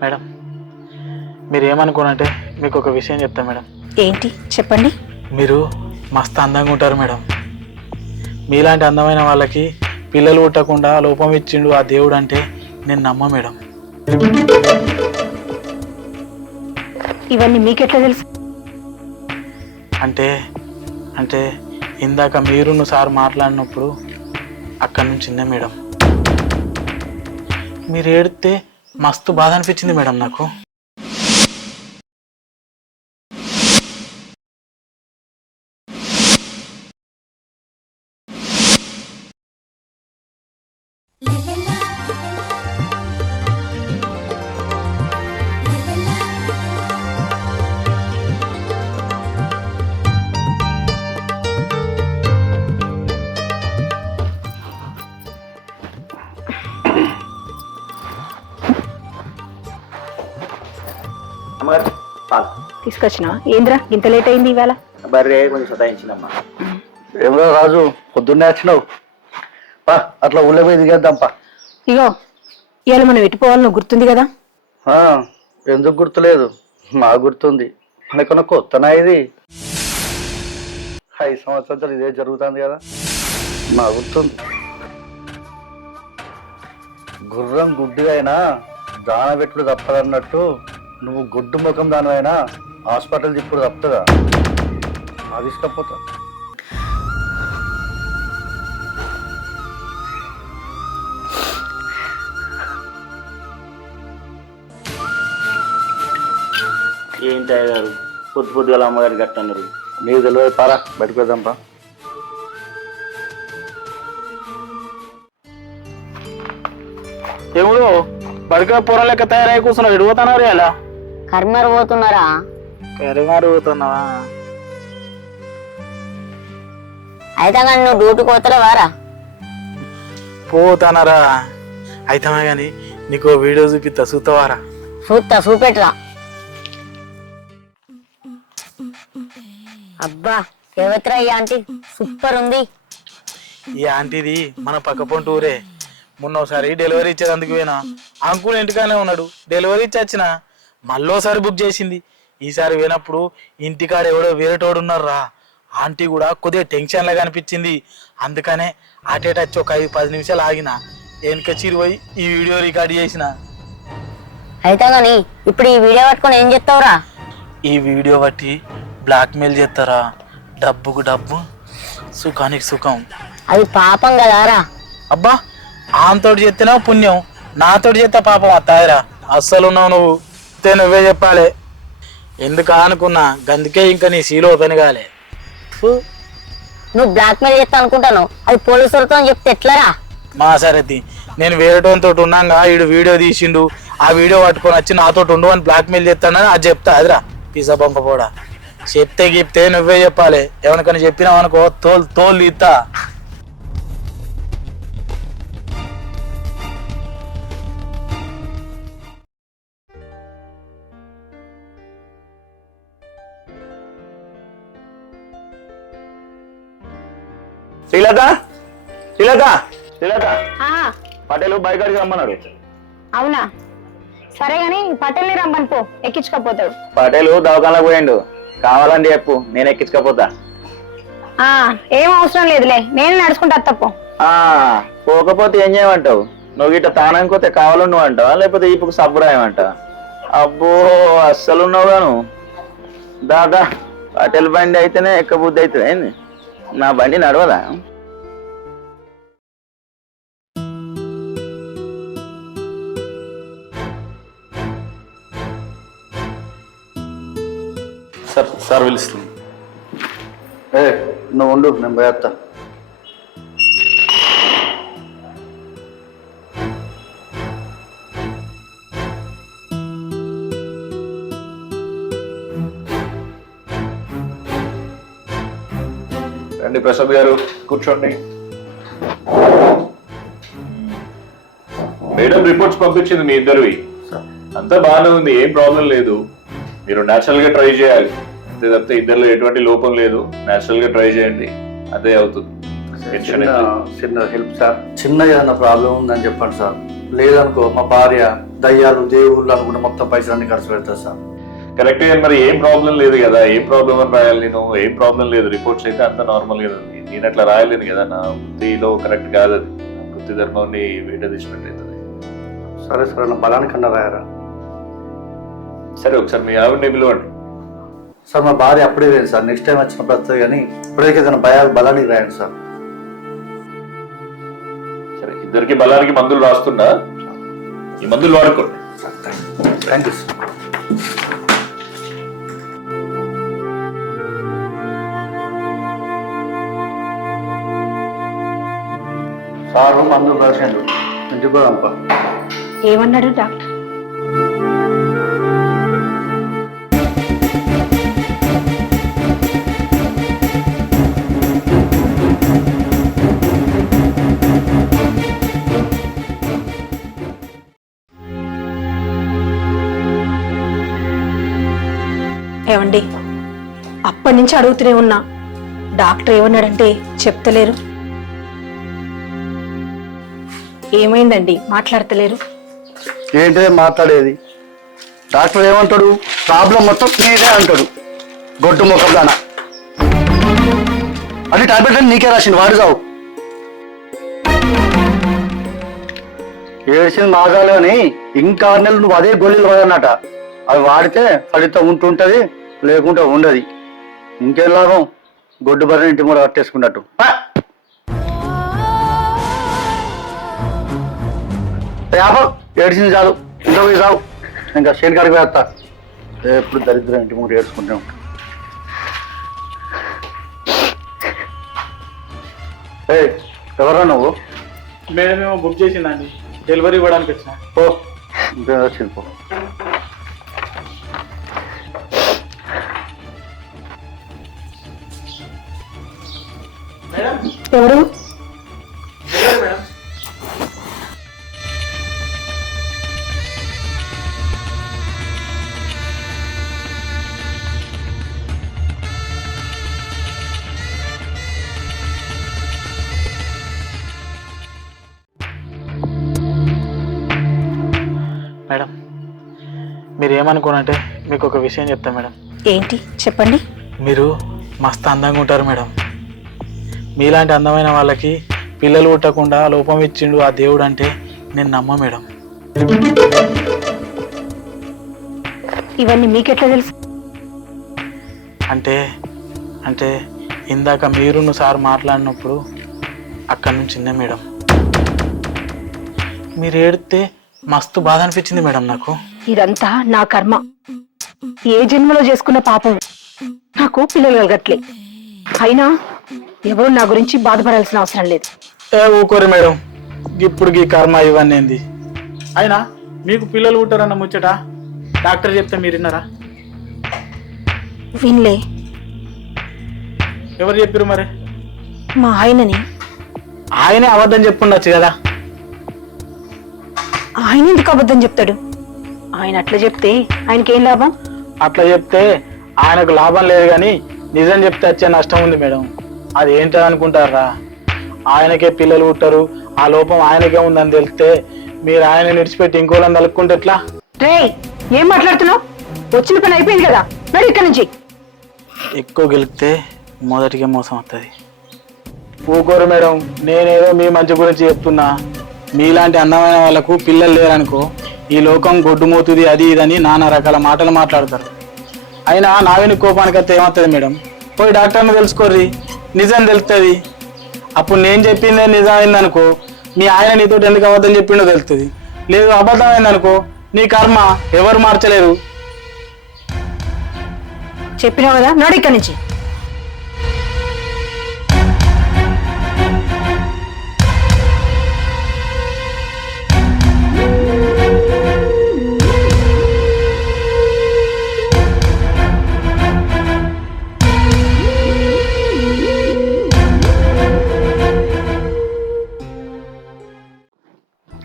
Madam మీరు ఏమనుకోనంటే మీకు ఒక విషయం చెప్తా మేడం. ఏంటి చెప్పండి. మీరు మస్తు అందంగా ఉంటారు మేడం. మీలాంటి అందమైన వాళ్ళకి పిల్లలు పుట్టకుండా లోపం ఇచ్చిండు ఆ దేవుడు అంటే నేను నమ్మ మేడం. ఇవన్నీ మీకెట్లా తెలుసు? అంటే అంటే ఇందాక మీరును సార్ మాట్లాడినప్పుడు అక్కడి నుంచి చిన్న మేడం మీరు ఏడితే మస్తు బాధ అనిపించింది మేడం నాకు. అమ్మగారు పాలు తీసుకొచ్చినా? ఏంద్రా ఇంత లేట్ అయింది ఇవాళ? బర్రె కొంచెం సతాయించిందమ్మా. ఏమో రాజు పొద్దున్నే వచ్చినావు పా, అట్లా ఊళ్ళో పోయి దిగేద్దాంపా. ఇగో ఇవాళ మనం ఎట్టిపోవాలి నువ్వు గుర్తుంది కదా? ఎందుకు గుర్తులేదు? మా గుర్తుంది. మనకన్నా కొత్తనా ఇది? 5 సంవత్సరాలు ఇదే జరుగుతుంది కదా. మా గుర్తుంది. గుర్రం గుడ్డిగా అయినా దాన పెట్టుడు తప్పదన్నట్టు నువ్వు గుడ్డు ముఖం దానివైనా హాస్పిటల్ ఇప్పుడు తప్పుతుందా? అది తీసుకపోతా. ఏంటి అయ్యగారు పొద్దుగా అమ్మగారు గట్ట అన్నారు? నీకు తెలియదు పారా, బయటకు వెళ్దాంపా. దేవుడు బడిగా పొర లెక్క తయారై కూర్చున్నావు. ఎడిపోతున్నారు అలా? కర్మరు పోతున్నారా? కరిమారు పోతున్నావా? అయితే కానీ నువ్వు డ్యూటీకి పోతలేవారా? పోతానరా అయితే కానీ నీకు వీడియో చూపిస్తా, చూస్తావారా? చూపెట్టరా. అబ్బా ఎవత్రా ఈ ఆంటీ, సూపర్ ఉంది. ఈ ఆంటీది మన పక్క పొంటి ఊరే. మొన్న ఒకసారి డెలివరీ ఇచ్చేదందుకు పోయినా, అంకుల్ ఇంటికానే ఉన్నాడు. డెలివరీ ఇచ్చి వచ్చిన మళ్ళోసారి బుక్ చేసింది. ఈసారి పోయినప్పుడు ఇంటికాడ ఎవడో వేరేటోడు ఉన్నారా. ఆంటీ కూడా కొద్దిగా టెన్షన్ లాగా అనిపించింది. అందుకనే అటేట్ వచ్చి ఒక 5-10 నిమిషాలు ఆగిన, వెనక చిరిపోయి ఈ వీడియో రికార్డ్ చేసిన. అయితే కానీ ఇప్పుడు ఈ వీడియో పట్టుకొని ఏం చెప్తావురా? ఈ వీడియో బట్టి బ్లాక్మెయిల్ చేస్తారా? డబ్బుకు డబ్బు, సుఖానికి సుఖం. అది పాపం కదారా. అబ్బా ఆంతోటి చేస్తేనే పుణ్యం, నాతోటి చేస్తే పాపం అత్తాయిరా. అస్సలు ఉన్నావు నువ్వు, నువ్వే చెప్పాలి. ఎందుకు అనుకున్నా గందుకే ఇంకా నీ సీలో ఓపెన్ కాలే. నువ్వు బ్లాక్మెయిల్ చేస్తా అనుకుంటాను, అది పోలీసులతో చెప్తే ఎట్లరా? మా సరది నేను వేరేటోతో ఉన్నాగా ఈడు వీడియో తీసిండు, ఆ వీడియో పట్టుకొని వచ్చి నాతో ఉండు అని బ్లాక్మెయిల్ చేస్తానని అది చెప్తా. అదిరా పిసా పంప కూడా చెప్తే గిప్తే నువ్వే చెప్పాలి. ఎవరికైనా చెప్పినావు అనుకో తోలు తీస్తా. శ్రీలత శ్రీలత శ్రీలత పటేలు బైక్ అడిగి రమ్మన్నాడు. అవునా? సరే గాని పటేల్ని రమ్మని పో, ఎక్కించుకపోతాడు. పటేలు దవాఖానలో పోయిండు, కావాలని చెప్పు, నేను ఎక్కించుకపోతా. ఏం అవసరం లేదులే, నేను నడుచుకుంటా తప్పు. పోకపోతే ఏం చేయమంటావు? నువ్వు గిట్ట తానంకోతే కావాలని నువ్వు అంటావా, లేకపోతే ఇప్పుడు సబ్బురాయమంటావా? అబ్బో అస్సలు ఉన్నావు గాను. దాదా పటేల్ బండి అయితేనే ఎక్కబుద్ధి అవుతుంది ఏంది? నా బండి నడవదా? సార్ పిలుస్తుంది. నువ్వు ఉండు, నేను పోయేస్తా. రండి ప్రసాద్ గారు, కూర్చోండి. మేడం రిపోర్ట్స్ పంపించింది మీ ఇద్దరివి, అంతా బాగానే ఉంది, ఏం ప్రాబ్లం లేదు. మీరు న్యాచురల్ గా ట్రై చేయాలి అంతే తప్పితే ఇద్దరిలో ఎటువంటి లోపం లేదు. న్యాచురల్ గా ట్రై చేయండి, అదే అవుతుంది. టెన్షన్ చిన్న హెల్ప్ సార్, చిన్న ఏదైనా ప్రాబ్లం ఉందని చెప్పండి సార్. లేదనుకో మా భార్య దయ్యాలు దేవుళ్ళు అనుకుంటే మొత్తం పైసలన్నీ ఖర్చు పెడతారు సార్. కరెక్ట్. మరి ఏం ప్రాబ్లం లేదు కదా, ఏం ప్రాబ్లం అని రాయాలి నేను? ఏం ప్రాబ్లం లేదు, రిపోర్ట్స్ అయితే అంత నార్మల్ కదా. నేను అట్లా రాయలేను కదా, నా వృత్తిలో కరెక్ట్ కాదు అది. నా వృత్తి ధర్మాన్ని వేట తీసినట్టు అవుతుంది. సరే సరే, నా బలానికన్నా రాయరా. సరే ఒకసారి మీ ఆవిడని పిలవండి. సార్ మా భార్య అప్పుడే లేదు సార్, నెక్స్ట్ టైం వచ్చినప్పుడు వస్తుంది. కానీ ఇప్పటికీ ఏదైనా బలానికి రాయండి సార్. సరే, ఇద్దరికి బలానికి మందులు రాస్తున్నా, ఈ మందులు వాడుకోండి. Thank you sir. సార్ మందులు రాసాడు, ఇంటికి పోదాంపా. ఏమన్నాడు డాక్టర్? ఏమండి, అప్పటి నుంచి అడుగుతూనే ఉన్నా, డాక్టర్ ఏమన్నాడంటే చెప్తలేరు. ఏమైందండి మాట్లాడతలేరు? ఏంటిదే మాట్లాడేది? డాక్టర్ ఏమంటాడు? ప్రాబ్లం మొత్తం నీదే అంటాడు. గొడ్డు ముఖం దానా అది టాబ్లెట్ అని నీకే రాసింది, వాడు చావు. ఏడ్చింది మాగాలి అని ఇంకా 6 నెలలు నువ్వు అదే గోళీలు వాడన్నట. అవి వాడితే ఫలితం ఉంటుంటది, లేకుంటే ఉండదు. ఇంకేం లాభం? గొడ్డు బర్రెని ఇంటి కూడా కట్టేసుకున్నట్టు. ఏడ్చింది చాలు, ఇంట్లో పోయి చావు. ఇంకా షేన్ కాడికి వేస్తా. ఎప్పుడు దరిద్రం ఇంటి ముందు ఏడ్చుకుంటూ ఉంటాం. ఎవరా నువ్వు? మేడం ఏమో బుక్ చేసిందండి, డెలివరీ ఇవ్వడానికి వచ్చిన. ఓ ఇంకేం వచ్చింది పో. ఎవరు? మేడం మేడం, మీరు ఏమనుకోనంటే మీకు ఒక విషయం చెప్తా మేడం. ఏంటి చెప్పండి. మీరు మస్తు అందంగా ఉంటారు మేడం. మీలాంటి అందమైన వాళ్ళకి పిల్లలు పుట్టకుండా లోపం ఇచ్చిండు ఆ దేవుడు అంటే నేను నమ్మ మేడం. ఇవన్నీ మీకెట్లా తెలుసు? అంటే అంటే ఇందాక మీరున్న సార్ మాట్లాడినప్పుడు అక్కడి నుంచి చిన్న మేడం, మీరు ఏడితే మస్తు బాధ అనిపించింది మేడం నాకు. ఇదంతా నా కర్మ. ఏ జన్మలో చేసుకున్న పాపం నాకు పిల్లలు కలగట్లే. అయినా ఎవరు నా గురించి బాధపడాల్సిన అవసరం లేదు. ఊకోరు మేడం, ఇప్పుడు ఈ కర్మ ఇవన్నీ ఏంది? అయినా మీకు పిల్లలు పుట్టారన్న ముచ్చట డాక్టర్ చెప్తే మీరు విన్నారా? వినలే. ఎవరు చెప్పారు మరి? మా ఆయనని. ఆయనే అబద్ధం చెప్పుండొచ్చు కదా. ఆయన ఎందుకు అబద్ధం చెప్తాడు? ఆయన అట్లా చెప్తే ఆయనకేం లాభం? అట్లా చెప్తే ఆయనకు లాభం లేదు, కానీ నిజం చెప్తే వచ్చే నష్టం ఉంది మేడం. అది ఏంటో అనుకుంటారా? ఆయనకే పిల్లలు పుట్టారు, ఆ లోపం ఆయనకే ఉందని తెలిస్తే మీరు ఆయన విడిచిపెట్టి ఇంకోళ్ళని తలుక్కుంటే ఎట్లా? రే, ఏం మాట్లాడుతున్నావు? వచ్చిన పని అయిపోయింది కదా, నడు ఇక్కడి నుంచి. ఎక్కువ గెలిపితే మొదటికే మోసం వస్తుంది. ఊకోరు మేడం, నేనేదో మీ మంచి గురించి చెప్తున్నా. మీలాంటి అందమైన వాళ్ళకు పిల్లలు లేరనుకో, ఈ లోకం గొడ్డుమోతుంది అది ఇదని నానా రకాల మాటలు మాట్లాడతారు. అయినా నావిని కోపానికి వస్తే ఏమవుతుంది మేడం? పోయి డాక్టర్ని తెలుసుకోర్రి, నిజం తెలుస్తుంది. అప్పుడు నేను చెప్పిందే నిజం అయిందనుకో, మీ ఆయన నీతో ఎందుకు అబద్ధం చెప్పిండో తెలుస్తుంది. లేదు అబద్ధం అయిందనుకో, నీ కర్మ ఎవరు మార్చలేరు. చెప్పినావు కదా, నడు ఇక్కడి నుంచి.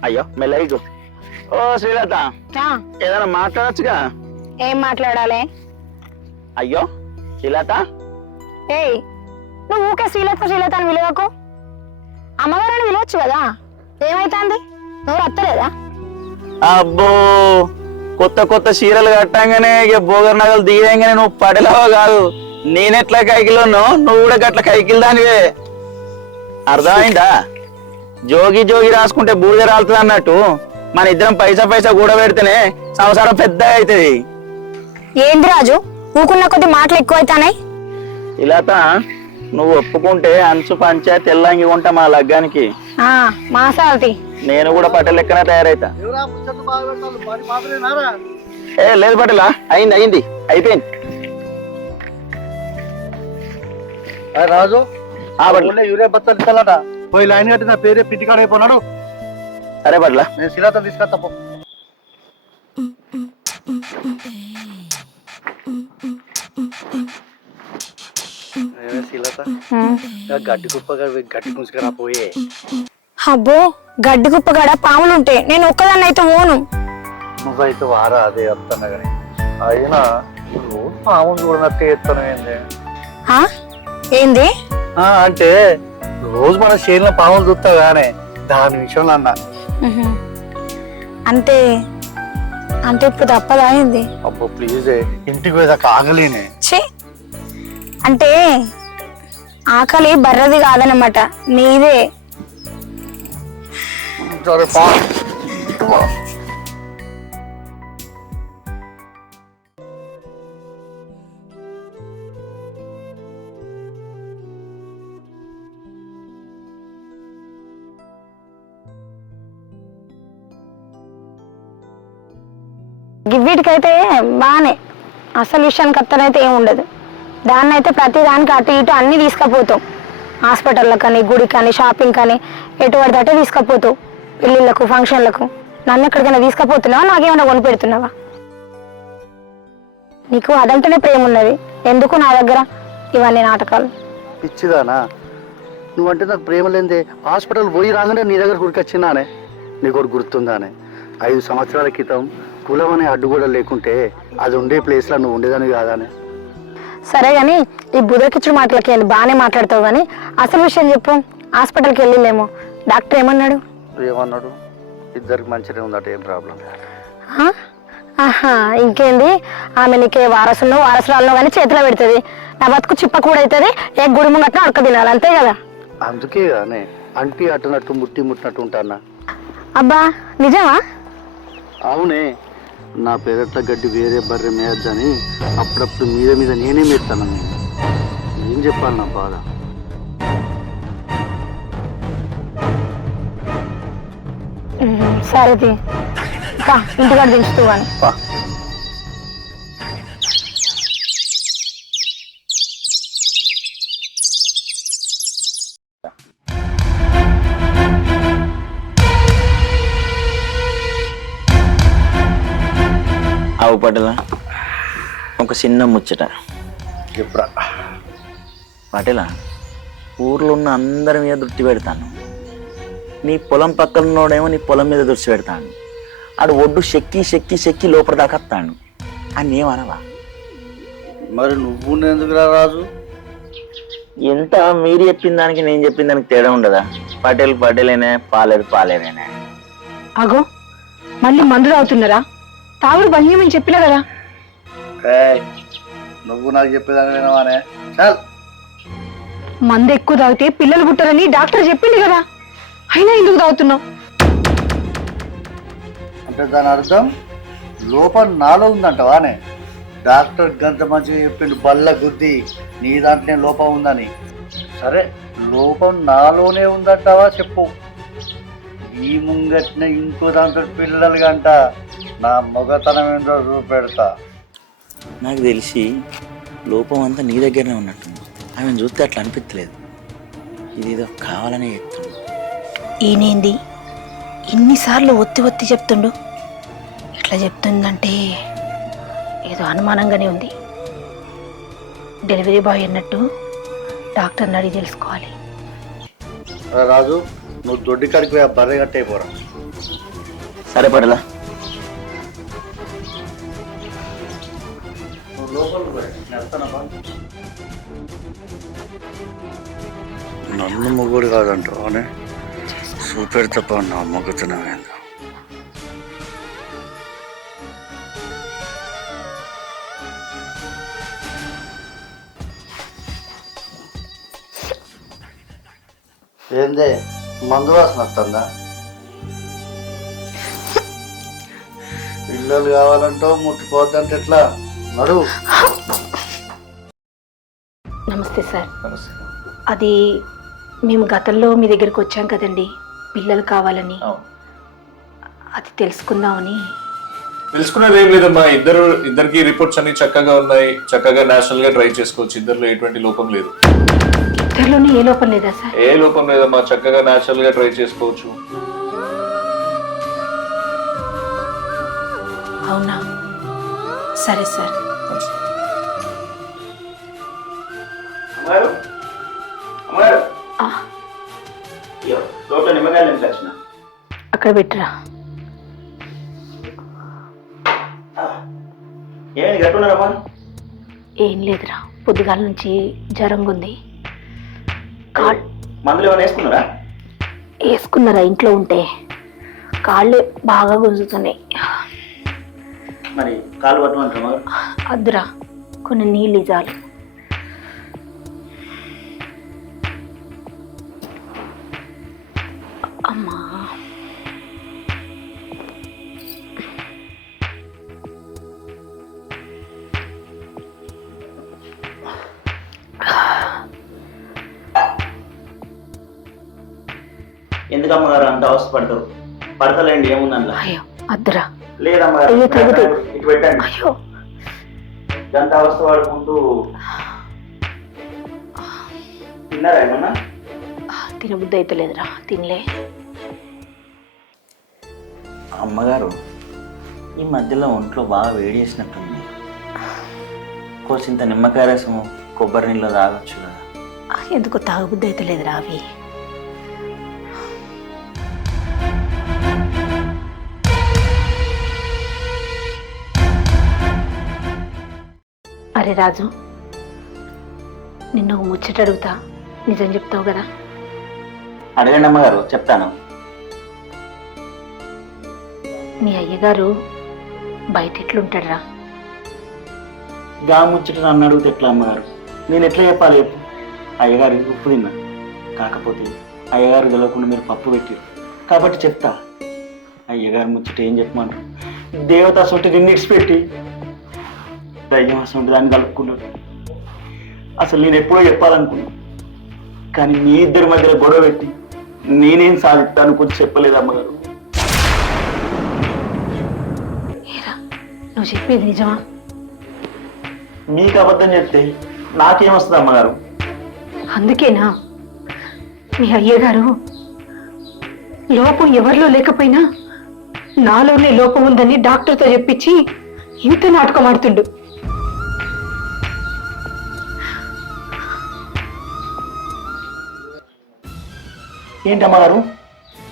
అయ్యో మెల్లగా. ఓ శ్రీలత, ఏదైనా మాట్లాడచ్చుగా? ఏం మాట్లాడాలి? అయ్యో శ్రీలత, ఏయ్, నువ్వు ఊకే శ్రీలత శ్రీలత అని విలువకు. అమ్మగారిని పిలవచ్చు కదా, ఏమైతుంది? నువ్వు అత్తలేదా? అబ్బో కొత్త కొత్త చీరలు కట్టంగానే ఇక బోగర్ నగలు దిగంగానే నువ్వు పడలేవో కాదు, నేనెట్లా కైకిలోనో నువ్వు కూడా గట్ల కైకిల్ దానివే. అర్థమైందా? జోగి జోగి రాసుకుంటే బూడిద రాలుతుంది అన్నట్టు మన ఇద్దరం పైసా పైసా కూడా పెడితేనే సంసారం పెద్దగా అవుతుంది. ఏంది రాజు ఊకున్న కొద్ది మాటలు ఎక్కువైతానాయి? ఇలాత నువ్వు ఒప్పుకుంటే అంచు పంచా తెల్లంగి ఉంటా మా లగ్గానికి. మాసాలతి నేను కూడా పట్టె లెక్కనే తయారైతా. ఏ లేదు పట్టెలా, అయింది అయిపోయింది. రాజు ఆ పట్ల యూరియా బత్తాలు ఇస్తాలట, పోయి లైన్ కట్టి నా పేరే పిటికాడ అయిపోయినాడు. సరే పట్ల నేను శిలాత తీసుకొస్తా పో. శిలత గడ్డి కుప్పగా గడ్డి గుంజుకరా పోయే. అబ్బో గడ్డి కుప్పగాడ పాములుంటే నేను ఒక్కదాన్ని అయితే పోను. నువ్వైతే వారా అదే వస్తున్నా కానీ అయినా రోజు పాములు చూడనట్టే ఎత్తాను ఏంది? ఏంది అంటే రోజు మన చేనులో పాములు చూస్తావు కానీ దాని విషయంలో అన్నా. అంటే అంటే ఇప్పుడు తప్పదా ఏంది? అబ్బో ప్లీజ్ ఇంటికి పోయేదాకా ఆగలేనే. ఛీ, అంటే ఆకలి బర్రది కాదనమాట, నీదే. సరే పా. గివ్విటికైతే బాగానే, అసలు విషయానికి అత్తనైతే ఏమి ఉండదు. దాన్ని అయితే ప్రతి దానికి అటు ఇటు అన్నీ తీసుకుపోతాం, హాస్పిటల్లో కానీ గుడి కానీ షాపింగ్ కానీ ఎటు పడితే అటే తీసుకుపోతావు, పెళ్ళిళ్ళకు ఫంక్షన్లకు. నన్ను ఎక్కడికైనా తీసుకుపోతున్నావా, నాకేమైనా కొని పెడుతున్నావా? నీకు అదంటేనే ప్రేమ ఉన్నది, ఎందుకు నా దగ్గర ఇవన్నీ నాటకాలు? పిచ్చిదానా నువ్వంటే నాకు ప్రేమ లేదే. హాస్పిటల్ పోయి రాగానే నీ దగ్గర గురికొచ్చినానే. నీకు ఒకటి గుర్తుందానే, 5 సంవత్సరాల క్రితం కులం అనే అడ్డు కూడా లేకుంటే అది ఉండే ప్లేస్లో నువ్వు ఉండేదాన్ని కాదానే. సరే కానీ ఈ బుధకిచ్చుడు మాటలకి వెళ్ళి బాగానే మాట్లాడతావు, కానీ అసలు విషయం చెప్పు. హాస్పిటల్కి వెళ్ళిలేమో, డాక్టర్ ఏమన్నాడు? ఏమన్నాడు? ఇద్దరికి మంచిగా ఉందట, ఏం ప్రాబ్లం. ఆహా, ఇంకేంది? ఆమె నీకే వారసురాలను కానీ చేతిలో పెడుతుంది, నా బతుకు చిప్ప కూడా అవుతుంది, ఏ గుడి ముంగట్న అడక తినాలి, అంతే కదా? అందుకే కానీ అంటి అట్టునట్టు ముట్టినట్టు ఉంటానా. అబ్బా నిజమా? అవునే, నా పెరట్ల గడ్డి వేరే బర్రె మేయద్దని అప్పుడప్పుడు మీద నేనే మేస్తాను. ఏం చెప్పాలి నా బాధ? సరే ఇంటికాడ దించుతూ కానీ. ఆవు పటేల ఒక చిన్న ముచ్చట చెప్పురా. పటేల, ఊర్లో ఉన్న అందరి మీద దృష్టి పెడతాను, నీ పొలం పక్కన ఉన్నోడేమో నీ పొలం మీద దృష్టి పెడతాను, ఆడు ఒడ్డు చెక్కి లోపల దాకా వస్తాను అని ఏమనవా? మరి నువ్వు ఎందుకు రాజు? ఎంత మీరు చెప్పిన దానికి నేను చెప్పిన దానికి తేడా ఉండదా? పటేలేనే, పాలేరేనే. అగో మళ్ళీ మందు తాగుతున్నారా? తాగుడు బంద్ చేయమని చెప్పినా కదా. నువ్వు నాకు చెప్పేదాన్ని వినవానే? చాలు, మందు ఎక్కువ తాగితే పిల్లలు పుట్టారని డాక్టర్ చెప్పింది కదా, అయినా ఎందుకు తాగుతున్నావు? అంటే దాని అర్థం లోపం నాలో ఉందంటవానే? డాక్టర్ గంత మంచిగా చెప్పిండు బల్ల గుద్ది నీ దాంట్లో లోపం ఉందని. సరే, లోపం నాలోనే ఉందంటావా చెప్పు. ఈ ముంగట్న ఇంకో దాంతో పిల్లలు గంట నా మొగతనం ఏంటో చూపెడతా. నాకు తెలిసి లోపం అంతా నీ దగ్గరనే ఉన్నట్టుంది, ఆమెను చూస్తే అట్లా అనిపించలేదు, ఇదేదో కావాలనే చెప్తుంది. ఈయనేంది ఇన్నిసార్లు ఒత్తి చెప్తుండు? ఇట్లా చెప్తుందంటే ఏదో అనుమానంగానే ఉంది. డెలివరీ బాయ్ అన్నట్టు డాక్టర్ని అడిగి తెలుసుకోవాలి. రాజు, నువ్వు దొడ్డి కాడికి పోయి ఆ బర్రె కట్టయిపోరా. సరే పడలా, నన్ను మొగుడు కాదంటావు. సూపర్ తప్ప నా మొగ్గుతున్నాం ఏందో. ఏందే మందు వాసన వస్తుందా? పిల్లలు కావాలంటో ముట్టుకోవద్దంటే ఎట్లా? నడు. నమస్తే సార్. నమస్తే. అది మేము గతంలో మీ దగ్గరికి వచ్చాం కదండి పిల్లలు కావాలని, అది తెలుసుకుందామని. తెలుసుకున్నది ఏం లేదమ్మా, ఇద్దరికి రిపోర్ట్స్ అన్ని చక్కగా ఉన్నాయి, చక్కగా నేషనల్ గా ట్రై చేసుకోవచ్చు. ఇద్దరిలో ఎటువంటి లోపం లేదు. ఇద్దరిలోనే ఏ లోపం లేదా సార్? ఏ లోపం లేదమ్మా, చక్కగా నేషనల్ గా ట్రై చేసుకోవచ్చు. అవునా? సరే సార్. అమ్మగారు అమ్మగారు ఆ, అయ్యో తోటలో నిమ్మకాయలు ఎంత వచ్చిన అక్కడ పెట్టరా. ఏమైంది గట్టున్నారమ్మా? ఏం లేదురా, పొద్దుగాల నుంచి జ్వరంగా ఉంది. మందులు ఏమైనా వేసుకున్నారా? వేసుకున్నారా? ఇంట్లో ఉంటే కాళ్ళు బాగా గుంజుతున్నాయి. మరి కాలు పట్టమంటారా అమ్మగారు? అద్దురా, కొన్ని నీళ్ళు ఇవ్వాలి. అమ్మా ఎందుకు అమ్మగారు అంత అవస్థ పడతారు? పడతలేండి, ఏముంది అందులో. అయ్యో అద్దురా. లేదమ్మగారు, అయ్యో తగ్గుతుంది. ఇటు పెట్టండి. అయ్యో ఎంత అవస్థ పడుకుంటూ తిన్నారా ఏమన్నా? తినబుద్ధి అయితే లేదురా, తినలే. అమ్మగారు ఈ మధ్యలో ఒంట్లో బాగా వేడి చేసినట్టుంది. కోసింత నిమ్మకాయ రసము కొబ్బరి నీళ్ళు తాగొచ్చు కదా. ఎందుకో తాగబుద్ధి అయితే లేదురా అవి. అరే రాజు, నిన్ను ముచ్చట అడుగుతా, నిజం చెప్తావు కదా? అడగండి అమ్మగారు, చెప్తాను. మీ అయ్యగారు బయట ఎట్లుంటాడురా? గా ముచ్చట నన్ను అడిగితే ఎట్లా అమ్మగారు? నేను ఎట్లా చెప్పాలి చెప్పు? అయ్యగారు ఉప్పు తిన్నా, కాకపోతే అయ్యగారు తెలియకుండా మీరు పప్పు పెట్టారు కాబట్టి చెప్తా. అయ్యగారు ముచ్చట ఏం చెప్పమంటారు? దేవత అసలు నిన్నిడిచి పెట్టి దయ్యం అసలు దాన్ని కలుపుకున్నాడు. అసలు నేను ఎప్పుడో చెప్పాలనుకున్నా, కానీ మీ ఇద్దరి మధ్యలో గొడవ పెట్టి నేనేం సాధిస్తాను కొంచెం చెప్పలేదు అమ్మగారు. ఏరా, నువ్వు చెప్పేది నిజమా? మీకు అబద్ధం చెప్తే నాకేమొస్తుంది అమ్మగారు? అందుకేనా మీ అయ్యగారు లోపం ఎవరిలో లేకపోయినా నాలోనే లోపం ఉందని డాక్టర్తో చెప్పించి ఇంత నాటకం ఆడుతుండు. ఏంటి అమ్మగారు,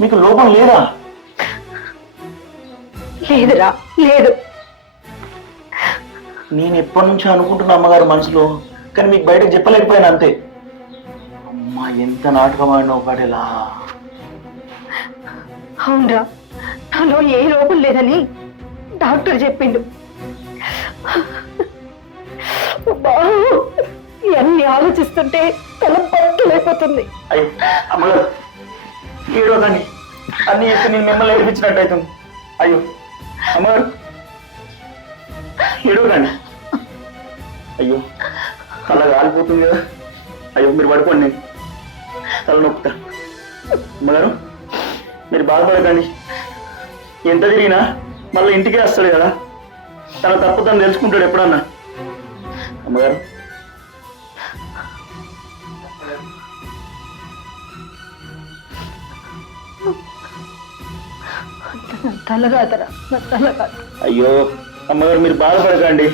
మీకు లోపం లేదా? లేదురా, లేదు. నేను ఎప్పటి నుంచో అనుకుంటున్నా అమ్మగారు మనసులో, కానీ మీకు బయటకు చెప్పలేకపోయాను అంతే. అమ్మా ఎంత నాటకం ఆడినావు పడేలా. అవునరా, నాలో ఏ లోపం లేదని డాక్టర్ చెప్పిండు. ఇవన్నీ ఆలోచిస్తుంటే తల పట్టులేకపోతుంది. అయ్యో అమ్మగారు ఏడో కానీ అన్ని చెప్పి నేను మిమ్మల్ని ఏడిపించినట్టు అవుతుంది. అయ్యో అమ్మగారు ఏడో కానీ. అయ్యో అలా కాలిపోతుంది కదా. అయ్యో మీరు పడుకోండి, నేను తల నొప్పుతా. అమ్మగారు మీరు బాధపడకండి, ఎంత తిరిగినా మళ్ళీ ఇంటికే వస్తాడు కదా, తన తప్పు తను తెలుసుకుంటాడు ఎప్పుడన్నా. అమ్మగారు తలగాదరా, తలగాదు. అయ్యో అమ్మగారు మీరు బాధపడకండి.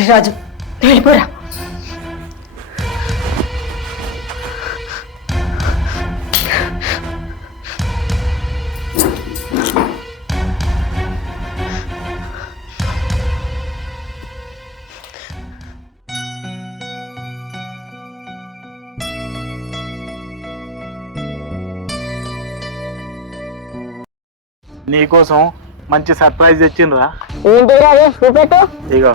అరే రాజు వెళ్ళిపోరా. నీకోసం మంచి సర్ప్రైజ్ తెచ్చిండ్రా. ఏంటి అది చూపెట్టు. ఇగో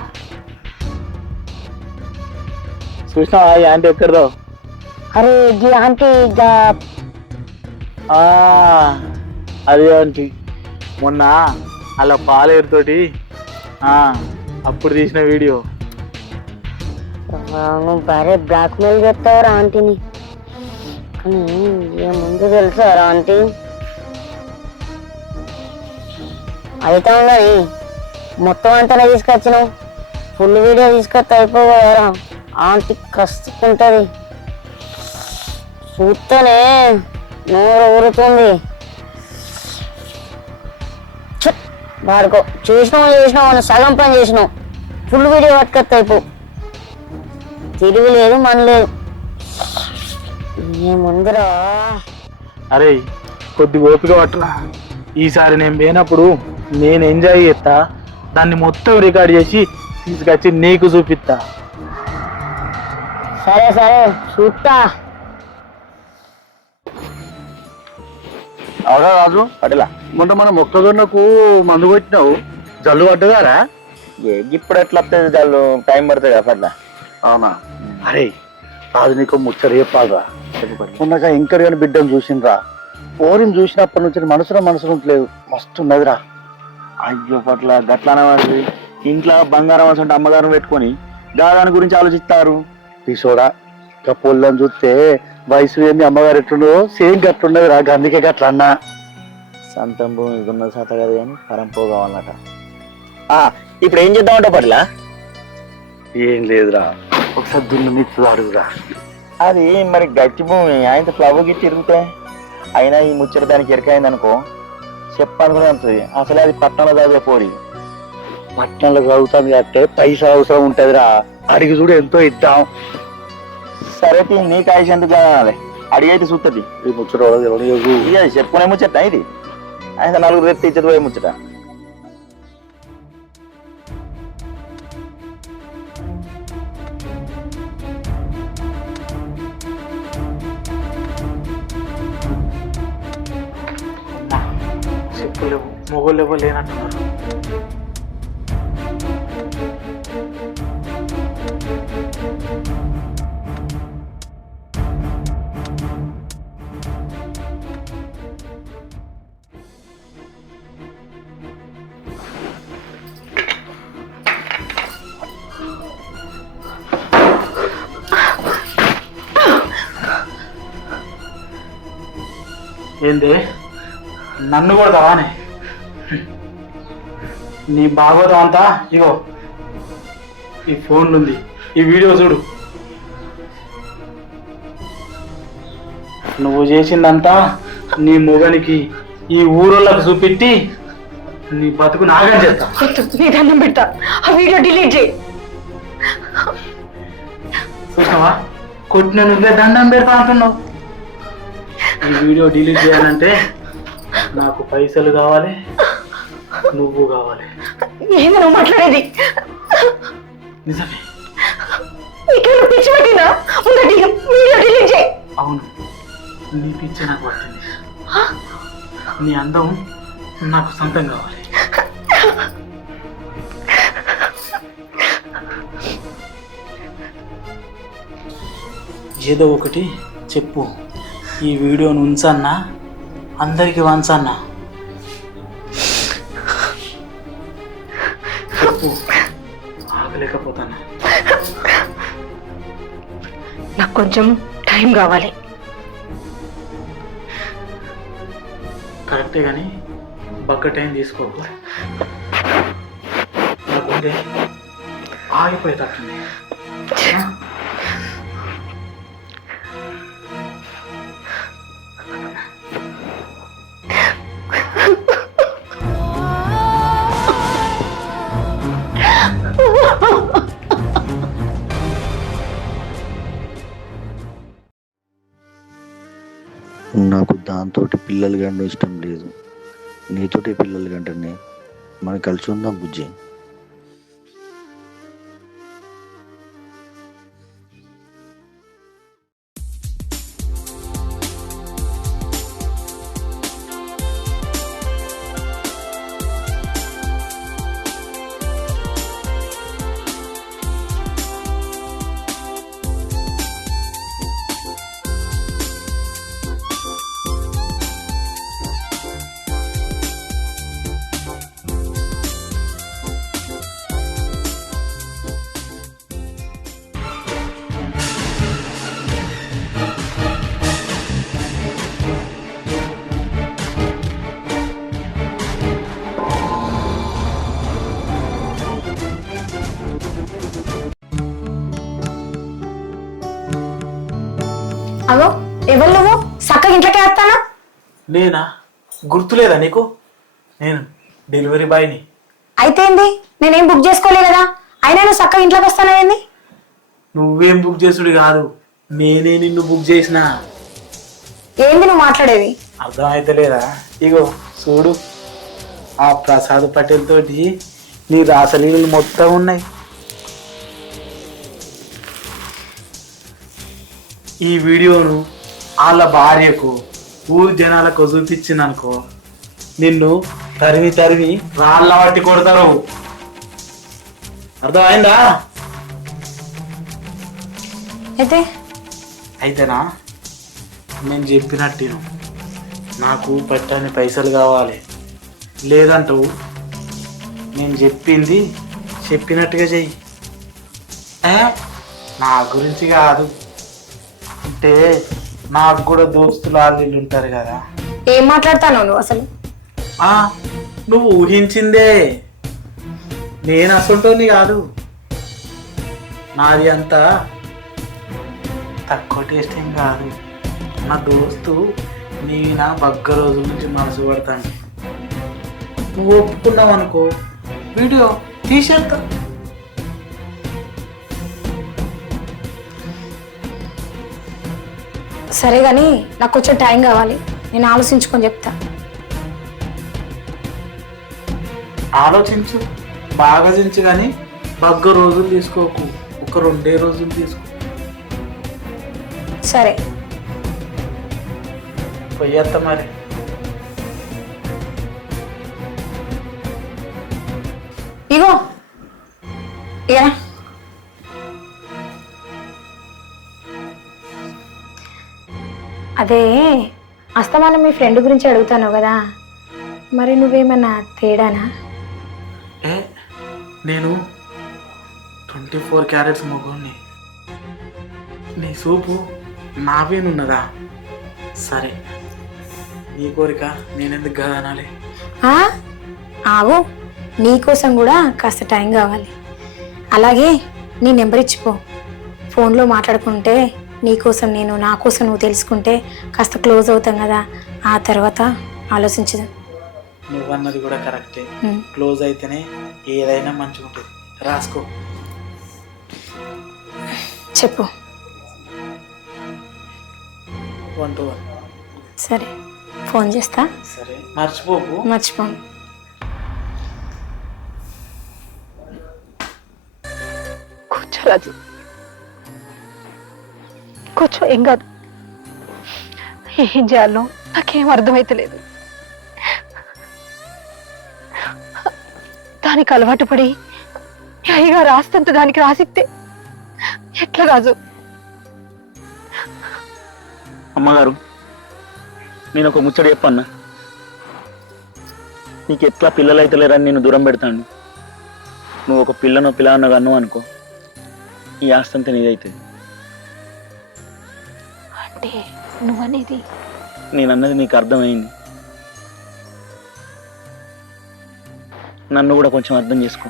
చూసినావా ఈ ఆంటీ ఎక్కడదో? అరే గీ ఆంటీ అదే ఆంటీ మొన్న అలా పాలేరుతోటి అప్పుడు తీసిన వీడియో. నువ్వు భారీ బ్లాక్మెయిల్ చేస్తావురా ఆంటీని. కానీ ఏముందు తెలుసారా ఆంటీ అయితే ఉండని మొత్తం అంతా తీసుకొచ్చినావు. ఫుల్ వీడియో తీసుకొస్తే అయిపోయారా. ఆంటీ కస్తుకుంటది చూస్తేనే నోరు ఊరుతుంది. వాడుకో చేసినావు అని సగం పని చేసినావు. ఫుల్ వీడియో పట్టుకొస్తే అయిపో. తిరిగి లేదు మన లేదు ఏముందిరా. అరే కొద్దిగా ఓపిక పట్టురా. ఈసారి నేను పోయినప్పుడు నేను ఎంజాయ్ చేస్తా, దాన్ని మొత్తం రికార్డ్ చేసి తీసుకొచ్చి నీకు చూపిస్తా. సరే సరే చూస్తా. అవునా రాజు, అడిలా మొన్న మన మొక్కజొన్నకు మందు కొట్టినావు, జల్లు పడ్డదారా? ఇప్పుడు ఎట్లా వస్తుంది దాళ్ళు టైం పడుతుంది అట్లా. అవునా? అరే రాజు నీకు ముచ్చట చెప్పాలరా. మొన్నగా ఇంకర్ గాని బిడ్డను చూసిండ్రా. పోరిని చూసినప్పటి నుంచి మనసులో ఉంటలేదు. మస్తు ఉన్నదిరా. అయ్యో పట్ల గట్లానే ఉంది. ఇంట్లో బంగారం అంటే అమ్మగారిని పెట్టుకొని దాని గురించి ఆలోచిస్తారు. తీసోడా ఇంకా పొల్లని చూస్తే వయసు ఏమి అమ్మగారు ఎట్లుండో సేమ్ గట్లున్నదిరా. అందుకే గట్ల అన్నా. సొంతం భూమి ఉన్న శాత కదా కానీ పరంపో కావాలన్నట. ఇప్పుడు ఏం చేద్దామంటే పట్ల ఏం లేదురా, ఒకసారి దున్ను నిచ్చు అడుగురా. అది మరి గట్టి భూమి ఆయన ఫ్లవ్ గిట్టి తిరుగుతే అయినా ఈ ముచ్చట దానికి ఎరకైంది అనుకో చెప్పాను కూడా ఉంటుంది. అసలే అది పట్టణంలో చదివే పోరి. పట్టణంలో చదువుతాను కాబట్టి పైసా అవసరం ఉంటదిరా. అడిగి చూడు ఎంతో ఇద్దాం. సరే నీకు ఆయుష్ ఎందుకు కావాలి, అడిగైతే చూస్తుంది. ఈ ముచ్చట ఇక చెప్పుకునే ముచ్చట ఇది. ఆయన నలుగురు రేపు ఇచ్చేది పోయే ముచ్చట. చెప్పులేవు, మొగోళ్ళు ఎవరు లేనట్టున్నారు. ఏంది నన్ను కొడతావానే? నీ భాగవతం అంతా ఇగో ఈ ఫోన్ ఉంది, ఈ వీడియో చూడు. నువ్వు చేసిందంతా నీ మొగనికి ఈ ఊరోళ్ళకి చూపెట్టి నీ బతుకు నాగం చేస్తా. నీ దండం పెడతా, ఆ వీడియో డిలీట్ చేయి. చూసావా, కొట్టిన నువ్వే దండం పెడతా అంటున్నావు. ఈ వీడియో డిలీట్ చేయాలంటే నాకు పైసలు కావాలి, నువ్వు కావాలి. ఏంది నువ్వు మాట్లాడేది? నిజమే. ఇక్కడ పిచ్చి పట్టిందా? వీడియో డిలీట్ చేయి. అవును, నీ పిచ్చి నాకు పట్టింది. నీ అందం నాకు సొంతం కావాలి. ఏదో ఒకటి చెప్పు. ఈ వీడియోను ఉంచన్నా, అందరికి వంచన్నా? చెప్పు, ఆగలేకపోతాను. నాకు కొంచెం టైం కావాలి. కరెక్టే కానీ బక్క టైం తీసుకోకు. నా గుండె ఆగిపోయేటట్టుంది. నాకు దాంతో పిల్లలు కంటే ఇష్టం లేదు, నీతోటి పిల్లలు కంటే మనం కలిసి ఉందాం బుజ్జి. అగో ఎవరు నువ్వు చక్కగా ఇంట్లోకి వేస్తానా? నేనా? గుర్తులేదా నీకు? నేను డెలివరీ బాయ్ని. అయితే ఏంది, నేనేం బుక్ చేసుకోలే కదా, అయినా నువ్వు చక్కగా ఇంట్లోకి వస్తానవేంది? నువ్వేం బుక్ చేసుడు కాదు, నేనే నిన్ను బుక్ చేసిన. ఏంది నువ్వు మాట్లాడేది? అర్థమైతలేదా? ఇగో చూడు, ఆ ప్రసాద్ పటేల్ తోటి నీ రాసలీలలు మొత్తం ఉన్నాయి. ఈ వీడియోను వాళ్ళ భార్యకు ఊరు జనాలకు చూపించిందనుకో, నిన్ను తరిమి తరిమి రాళ్ళ పట్టి కొడతారు. అర్థమైందా? అయితేనా నేను చెప్పినట్టు నాకు పెట్టని పైసలు కావాలి, లేదంటూ నేను చెప్పింది చెప్పినట్టుగా చెయ్యి. నా గురించి కాదు, అంటే నాకు కూడా దోస్తులు వాళ్ళు ఉంటారు కదా. ఏం మాట్లాడతాను నువ్వు అసలు? నువ్వు ఊహించిందే, నేను అసలుతోని కాదు. నాది అంతా తక్కువ టేస్ట్ ఏం కాదు. నా దోస్తు నీ నా బగ్గ రోజుల నుంచి మనసు పడతాను. నువ్వు ఒప్పుకున్నావు అనుకో, వీడియో తీసేస్తా. సరే కానీ నాకు కొంచెం టైం కావాలి, నేను ఆలోచించుకొని చెప్తా. ఆలోచించు, బాగా చించు, కానీ బగ్గ రోజులు తీసుకోకు, ఒక 2 రోజులు తీసుకో. సరే పోయేస్తా మరి. ఇగో ఇరా, అదే అస్తమానం మీ ఫ్రెండ్ గురించి అడుగుతాను కదా, మరి నువ్వేమన్నా తేడానా? నేను 24 క్యారెట్స్ మొగ్గుని, నీ సూపు నావేనున్నదా? సరే, నీ కోరిక నేనెందుకు కదా అనాలి? ఆగు, నీకోసం కూడా కాస్త టైం కావాలి. అలాగే నీ నెంబర్ ఇచ్చిపో, ఫోన్లో మాట్లాడుకుంటే నీకోసం నేను, నా కోసం నువ్వు తెలుసుకుంటే కాస్త క్లోజ్ అవుతాం కదా, ఆ తర్వాత ఆలోచించదు. నువ్వన్నది కూడా కరెక్టే, క్లోజ్ అయితేనే ఏదైనా మంచిగా ఉంటుంది. రాసుకో. చెప్పు. 121. సరే, ఫోన్ చేస్తా. సరే, మర్చిపోకు. మర్చిపోను. కూర్చో రాజు, కూర్చో, ఏం కాదు. ఏం చేయాలో నాకేం అర్థమైతలేదు. దానికి అలవాటు పడి అయ్యగా రాస్తంత దానికి రాసిస్తే ఎట్లా రాజు? అమ్మగారు, నేను ఒక ముచ్చట చెప్పన్నా. నీకు ఎట్లా పిల్లలు అయితే లేరని నేను దూరం పెడతాను. నువ్వు ఒక పిల్లనో కన్ను అనుకో, ఈ ఆస్తి అంతా నీదైతుంది. అంటే నువ్వనేది? నేనన్నది నీకు అర్థమైంది. నన్ను కూడా కొంచెం అర్థం చేసుకో.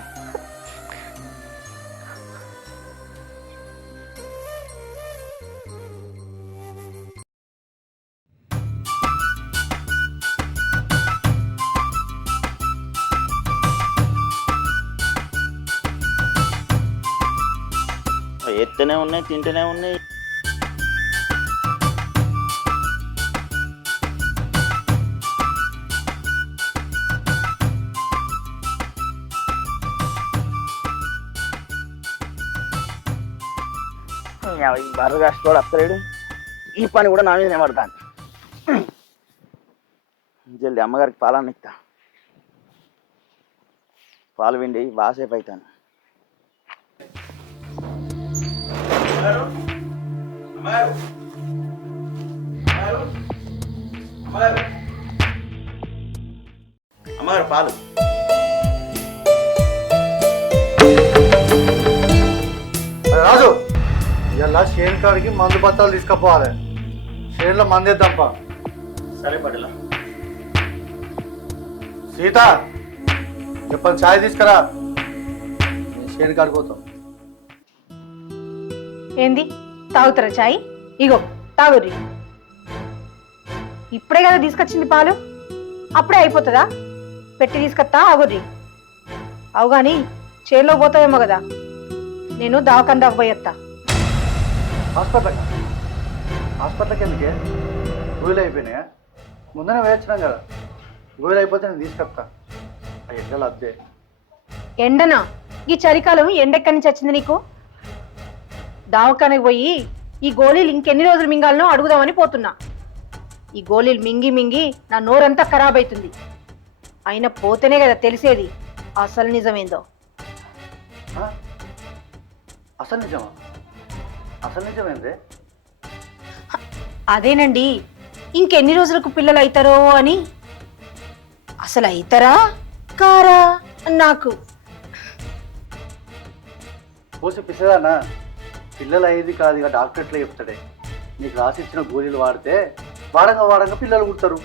ఎత్తనే ఉన్నాయి, తింటూనే ఉన్నాయి. ఈ బర్ర కష్టపడు అత్తలేడు, ఈ పని కూడా నా మీదనే పడతాను. జల్ది అమ్మగారికి పాలన్న ఇస్తా. పాలు పిండి బాసేపు అవుతాను. అమ్మగారు పాలు. రాజు ఇలా షేన్ కాడికి మందు బత్తాలు తీసుకుపోవాలి. షేన్లో మందేద్దాంపా. సరే పడలా. సీత చెప్పండి, ఛాయ్ తీసుకురా. నేను షేన్ కాడికి పోతాం. ఏంది తాగుతారా చాయ్? ఇగో తాగుర్రి. ఇప్పుడే కదా తీసుకొచ్చింది పాలు, అప్పుడే అయిపోతుందా? పెట్టి తీసుకొస్తా ఆగుర్రి. అవు కానీ చేలో పోతావేమో కదా, నేను దావకాన్ దాకా పోయేస్తా. హాస్పిటల్కి ఎందుకే? గోళీలు అయిపోయినాయా? ముందనే వేయించినాం కదా. గోళీలు అయిపోతే నేను తీసుకొస్తా. ఆ ఎండలు అద్దే. ఎండనా? ఈ చలికాలం ఎండెక్కడి నుంచి వచ్చింది నీకు? దావకానికి పోయి ఈ గోళీలు ఇంకెన్ని రోజులు మింగాలనో అడుగుదామని పోతున్నా. ఈ గోళీలు మింగి మింగి నా నోరంతా ఖరాబ్ అవుతుంది. అయినా పోతేనే కదా తెలిసేది అసలు నిజమేందో. అసలు నిజమా? అసలు నిజమేందే? అదేనండి, ఇంకెన్ని రోజులకు పిల్లలు అవుతారో అని. అసలు అవుతారా కారా నాకు పోసి పిసదానా? పిల్లలు అయ్యేది కాదు, ఇక డాక్టర్ ఎట్లా చెప్తాడే. నీకు రాసిచ్చిన గోళీలు వాడితే వాడంగా పిల్లలు పుడతారు.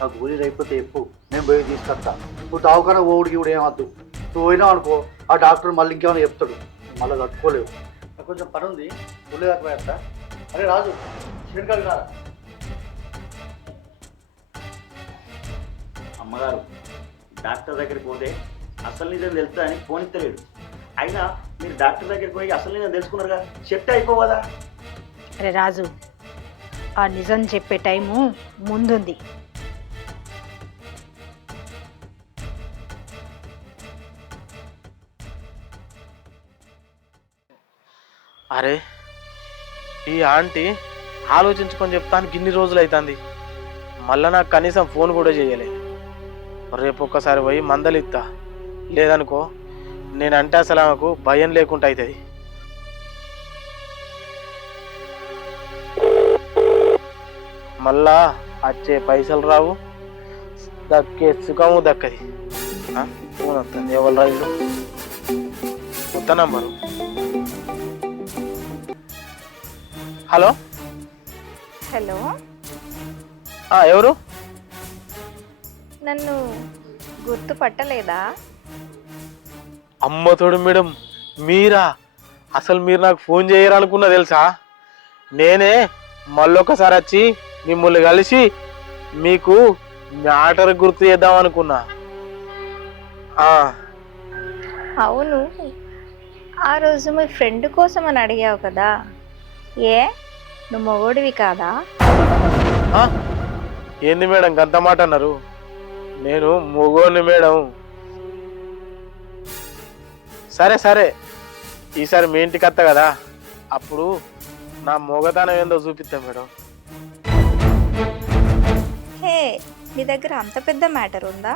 ఆ గోళీలు అయిపోతే చెప్పు, నేను పోయి తీసుకొస్తా. నువ్వు దావకాన ఓడికి కూడా ఏమద్దు. నువ్వు పోయినావు అనుకో, ఆ డాక్టర్ మళ్ళీ ఇంకేమైనా చెప్తాడు, మళ్ళీ తట్టుకోలేవు. నాకు కొంచెం పని ఉంది, గుళ్ళు దాకా పోయేస్తా. అరే రాజు, శ్రీకాళి కాదా? అమ్మగారు డాక్టర్ దగ్గరికి పోతే అసలు నిజం తెలుస్తా అని ఫోన్ ఇస్తలేడు. అయినా మీరు డాక్టర్ దగ్గరికి పోయి అసలు నిజం తెలుసుకున్నారుగా, చెట్టు అయిపోవదా? అరే రాజు, ఆ నిజం చెప్పే టైము ముందుంది. అరే ఈ ఆంటీ ఆలోచించుకొని చెప్తానికి ఇన్ని రోజులు అవుతుంది, మళ్ళీ నాకు కనీసం ఫోన్ కూడా చేయలే. రేపు ఒక్కసారి పోయి మందలు ఇస్తా, లేదనుకో నేనంటే అసలు ఆమెకు భయం లేకుండా అవుతుంది. మళ్ళా వచ్చే పైసలు రావు, దక్కే సుఖము దక్కది. ఫోన్ వస్తుంది, ఎవరు రైలు కొత్త నంబరు. హలో హలో, ఎవరు? నన్ను గుర్తుపట్టలేదా? అమ్మతోడు మేడం, మీరా? అసలు మీరు నాకు ఫోన్ చేయరనుకున్నా తెలుసా? నేనే మళ్ళొకసారి వచ్చి మిమ్మల్ని కలిసి మీకు మ్యాటర్ గుర్తు చేద్దాం అనుకున్నా. అవును, ఆ రోజు మీ ఫ్రెండ్ కోసం అని అడిగావు కదా, ఏ నువ్వు మొగోడివి కాదా? ఏంది మేడం గంత మాట అన్నారు? నేను మొగోని మేడం. సరే సరే, ఈసారి మీ ఇంటికి వస్తా కదా, అప్పుడు నా మొగతనం ఏందో చూపిస్తాం మేడం. హే, నీ దగ్గర అంత పెద్ద మ్యాటర్ ఉందా?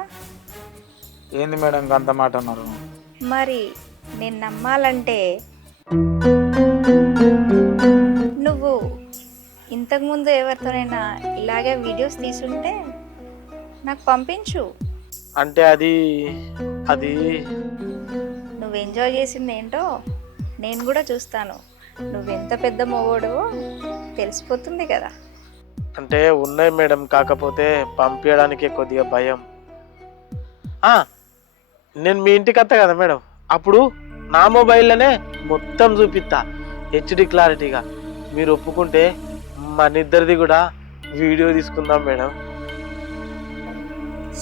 ఏంది మేడం గంత మాట అన్నారు? మరి నేను నమ్మాలంటే నువ్వు ఇంతకుముందు ఎవరితోనైనా ఇలాగే వీడియోస్ తీసుంటే నాకు పంపించు. అంటే అది నువ్వు ఎంజాయ్ చేసింది ఏంటో నేను కూడా చూస్తాను. నువ్వెంత పెద్ద మొగోడువో తెలిసిపోతుంది కదా. అంటే ఉన్నాయి మేడం, కాకపోతే పంపించడానికే కొద్దిగా భయం. నేను మీ ఇంటికి వస్తా కదా మేడం, అప్పుడు నా మొబైల్లోనే మొత్తం చూపిస్తా హెచ్డి క్లారిటీగా. మీరు ఒప్పుకుంటే మన ఇద్దరిది కూడా వీడియో తీసుకుందాం మేడం.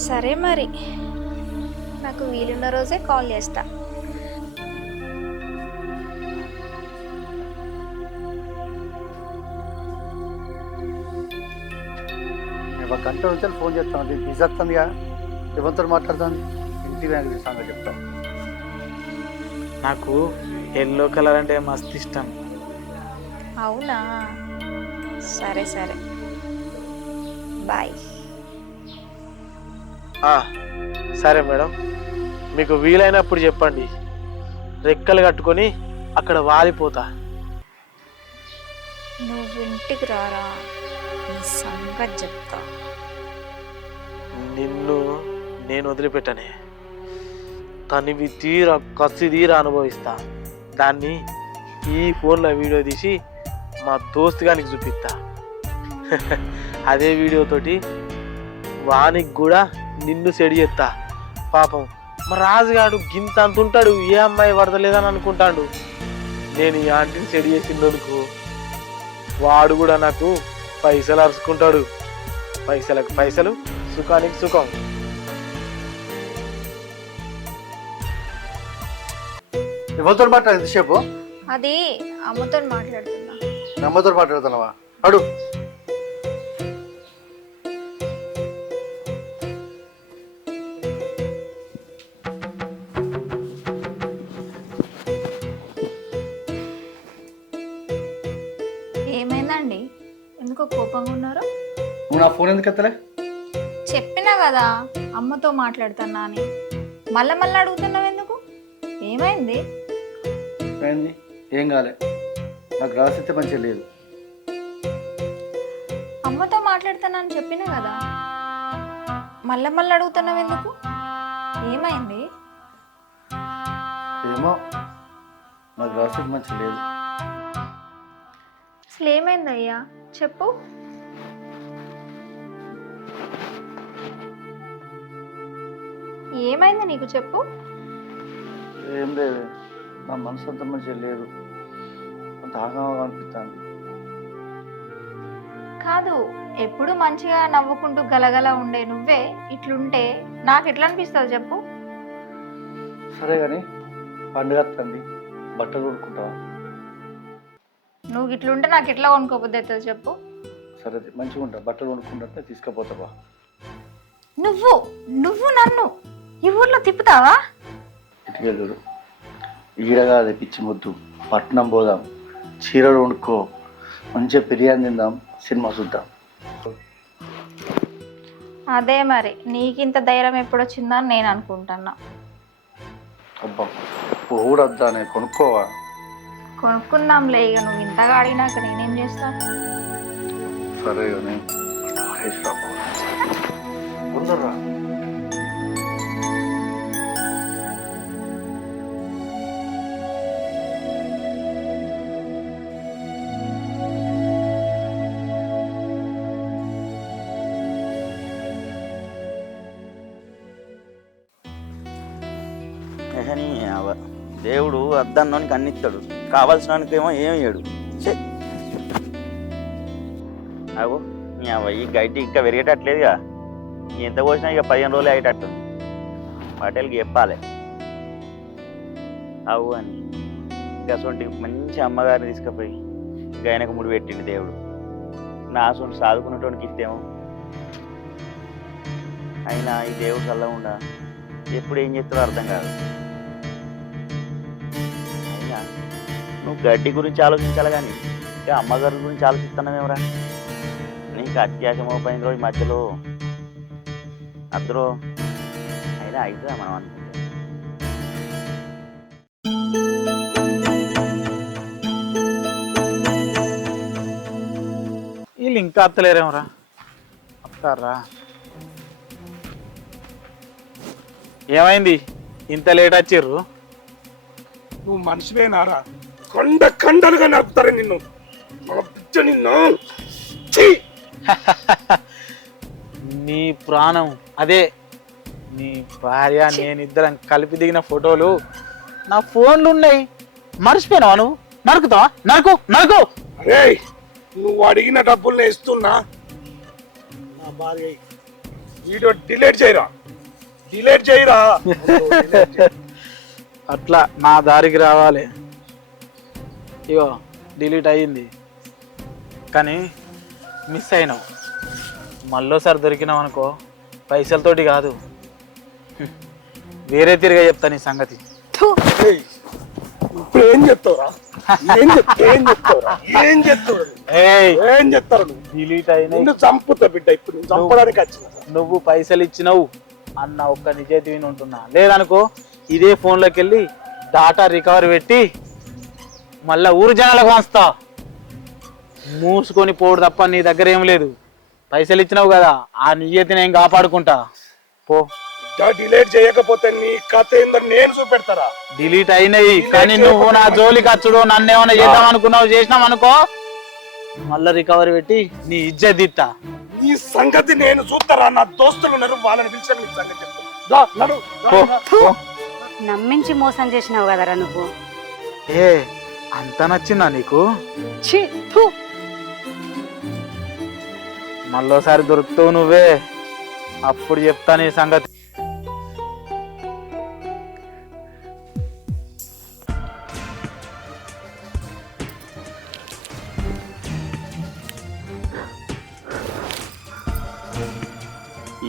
సరే మరి, నాకు వీలున్న రోజే కాల్ చేస్తా. ఒక గంట నుంచి ఫోన్ చేస్తాను, అది బిజీ వస్తుందిగా. ఎవరితో మాట్లాడుతుంది? ఇంటికి వెనక సంగతి చెప్తాం. నాకు ఎల్లో కలర్ అంటే మస్తు ఇష్టం. అవునా, సరే సరే, బాయ్. సరే మేడం, మీకు వీలైనప్పుడు చెప్పండి, రెక్కలు కట్టుకొని అక్కడ వాలిపోతా. నువ్వు ఇంటికి రారా, నీ సంగతి చెప్తా. నిన్ను నేను వదిలిపెట్టనే, తనివి తీరా కసి తీరా అనుభవిస్తా. దాన్ని ఈ ఫోన్లో వీడియో తీసి మా దోస్తు గానికి చూపిస్తా. అదే వీడియోతోటి వానికి కూడా నిన్ను సెడి చేస్తా. పాపం మా రాజుగాడు గింత అంత ఉంటాడు, ఏ అమ్మాయి పడతలేదని అనుకుంటాడు. నేను ఈ ఆంటీని సెడి చేసిందనుకో, వాడు కూడా నాకు పైసలు అరుచుకుంటాడు. పైసలకు పైసలు, సుఖానికి సుఖం. ఎవరితో మాట్లాడు ఎంతసేపు? అది అమ్మతో మాట్లాడుతున్నా. అమ్మతో మాట్లాడుతున్నావా? అడు. ఏమైందండి, ఎందుకో కోపంగా ఉన్నారు? నువ్వు నా ఫోన్ ఎందుకు ఎత్తలే? చెప్పినా కదా అమ్మతో మాట్లాడుతున్నా అని. మళ్ళా మళ్ళీ అడుగుతున్నావు ఎందుకు? ఏమైంది? ఏంది? ఏం కాలే, నాకు రాసిస్తే మంచిగా లేదు. అమ్మతో మాట్లాడుతున్నా అని చెప్పినా కదా, మళ్ళా మళ్ళీ అడుగుతున్నావు ఎందుకు? ఏమైంది? ఏమో, నాకు రాసిస్తే మంచిగా లేదు. అసలు ఏమైంది అయ్యా, చెప్పు. ఏమైంది నీకు, చెప్పు. ఏం లేదు, నా మనసు అంత మంచిగా లేదు, అంత ఆగంగా అనిపిస్తాను. కాదు, ఎప్పుడు మంచిగా నవ్వుకుంటూ గలగల ఉండే నువ్వే ఇట్లుంటే నాకు ఎట్లా అనిపిస్తుంది చెప్పు. సరే కానీ పండుగ వస్తుంది, బట్టలు కొనుక్కుంటావా? నువ్వు ఇట్లుంటే నాకు ఎట్లా కొనుక్కోబుద్ది అవుతుంది చెప్పు. సరే మంచిగా ఉంటా, బట్టలు కొనుక్కుంటే తీసుకుపోతావా? నువ్వు నువ్వు నన్ను ఈ ఊర్లో తిప్పుతావా? ఇటుకే చూడు, ఈడగాది పిచ్చి ముద్దు, పట్నం పోదాం, చీరలు కొనుక్కో, మంచిగా బిర్యానీ తిందాం, సినిమా చూద్దాం. అదే మరి, నీకింత ధైర్యం ఎప్పుడు వచ్చిందని నేను అనుకుంటున్నా. అబ్బా కూడా వద్దానే, కొనుక్కోవా? కొనుక్కుందాంలే, ఇక నువ్వు ఇంతగా అడిగినాక నేనేం చేస్తాను. సరే కానీ కొందర్రా. దేవుడు అద్దన్నోనికి అన్నిస్తాడు, కావాల్సినోనికి ఏమో ఏమి ఇయ్యడు. అవు ఈ గడ్డి ఇంకా పెరిగేటట్లేదుగా, ఎంత పోసినా ఇక 15 రోజులు అయ్యేటట్టుంది. వాటికి చెప్పాలి అవు అని. ఇంకా అసలు మంచి అమ్మగారిని తీసుకుపోయి ఇంకా ఆయనకు ముడి పెట్టిండు దేవుడు. నా అసలు సాదుకున్నటువంటి ఇస్తేమో, అయినా ఈ దేవుడు చల్లకుండా ఎప్పుడు ఏం చేస్తాడో అర్థం కాదు. అయినా నువ్వు గడ్డి గురించి ఆలోచించాలి కానీ ఇంకా అమ్మగారి గురించి ఆలోచిస్తున్నావేమరా? నీకు అత్యాశ మోపైన రోజు మధ్యలో అద్దరో అయినా అవుతుందా మనం అనుకుంటే? వీళ్ళు ఇంకా అత్తలేరేమరా? అత్తారా? ఏమైంది ఇంత లేట్ వచ్చిర్రు? నువ్వు మనిషివేనారా? కొండ కండలుగా నడుపుతారు నిన్ను, నిన్ను. నీ ప్రాణం అదే, నీ భార్య నేనిద్దరం కలిపి దిగిన ఫోటోలు నా ఫోన్లు ఉన్నాయి. మర్చిపోయినావా నువ్వు? నరుకుతావా? నరుకు నరుకు. అరే నువ్వు అడిగిన డబ్బుల్ని ఇస్తున్నా, నా భార్య వీడియో డిలీట్ చేయరా, డిలీట్ చేయరా. అట్లా నా దారికి రావాలి. ఇగో డిలీట్ అయ్యింది కానీ మిస్ అయినావు. మళ్ళోసారి దొరికినావు అనుకో, పైసలతోటి కాదు వేరే తిరిగా చెప్తా నీ సంగతి. ఇప్పుడు ఏం చెప్తావురా? ఏం చెప్తావురా? ఏం చెప్తావు? ఏయ్ ఏం చెప్తారు నువ్వు? డిలీట్ అయినాయి. నిన్ను చంపుతా బిడ్డ, ఇప్పుడు నేను చంపడానికి వచ్చిన. నువ్వు పైసలు ఇచ్చినావు అన్న ఒక్క నిజాయితీ విని ఉంటున్నా. లేదనుకో ఇదే ఫోన్లోకి వెళ్ళి డాటా రికవరీ పెట్టి మళ్ళా ఊరు జనాలకు వంచుతా. మూసుకొని పోడు తప్ప నీ దగ్గర ఏం లేదు. పైసలు ఇచ్చినావు కదా, ఆ నిజాయితీ నేను కాపాడుకుంటా. పో. డిలీట్ చేయకపోతే నీ కథ ఏందని నేను చూపెడతారా? డిలీట్ అయినాయి, కానీ నువ్వు నా జోలికి వచ్చుడు నన్ను ఏమైనా చేద్దాం అనుకున్నావు, చేసినావు అనుకో మళ్ళా రికవరీ పెట్టి నీ ఇజ్జత్ ఇస్తా. ఈ సంగతి నేను చూస్తారా? నా దోస్తులు ఉన్నారు, వాళ్ళని పిలిచాను. నీ సంగతి చెప్తాను. రా, నడు, రా, పో, రా. పో. నమ్మించి మోసం చేసినావు కదరా నువ్వు. ఏ అంత నచ్చిందా నీకు? ఛీ, థు. మళ్ళోసారి దొరుకుతావు నువ్వే, అప్పుడు చెప్తా నీ సంగతి.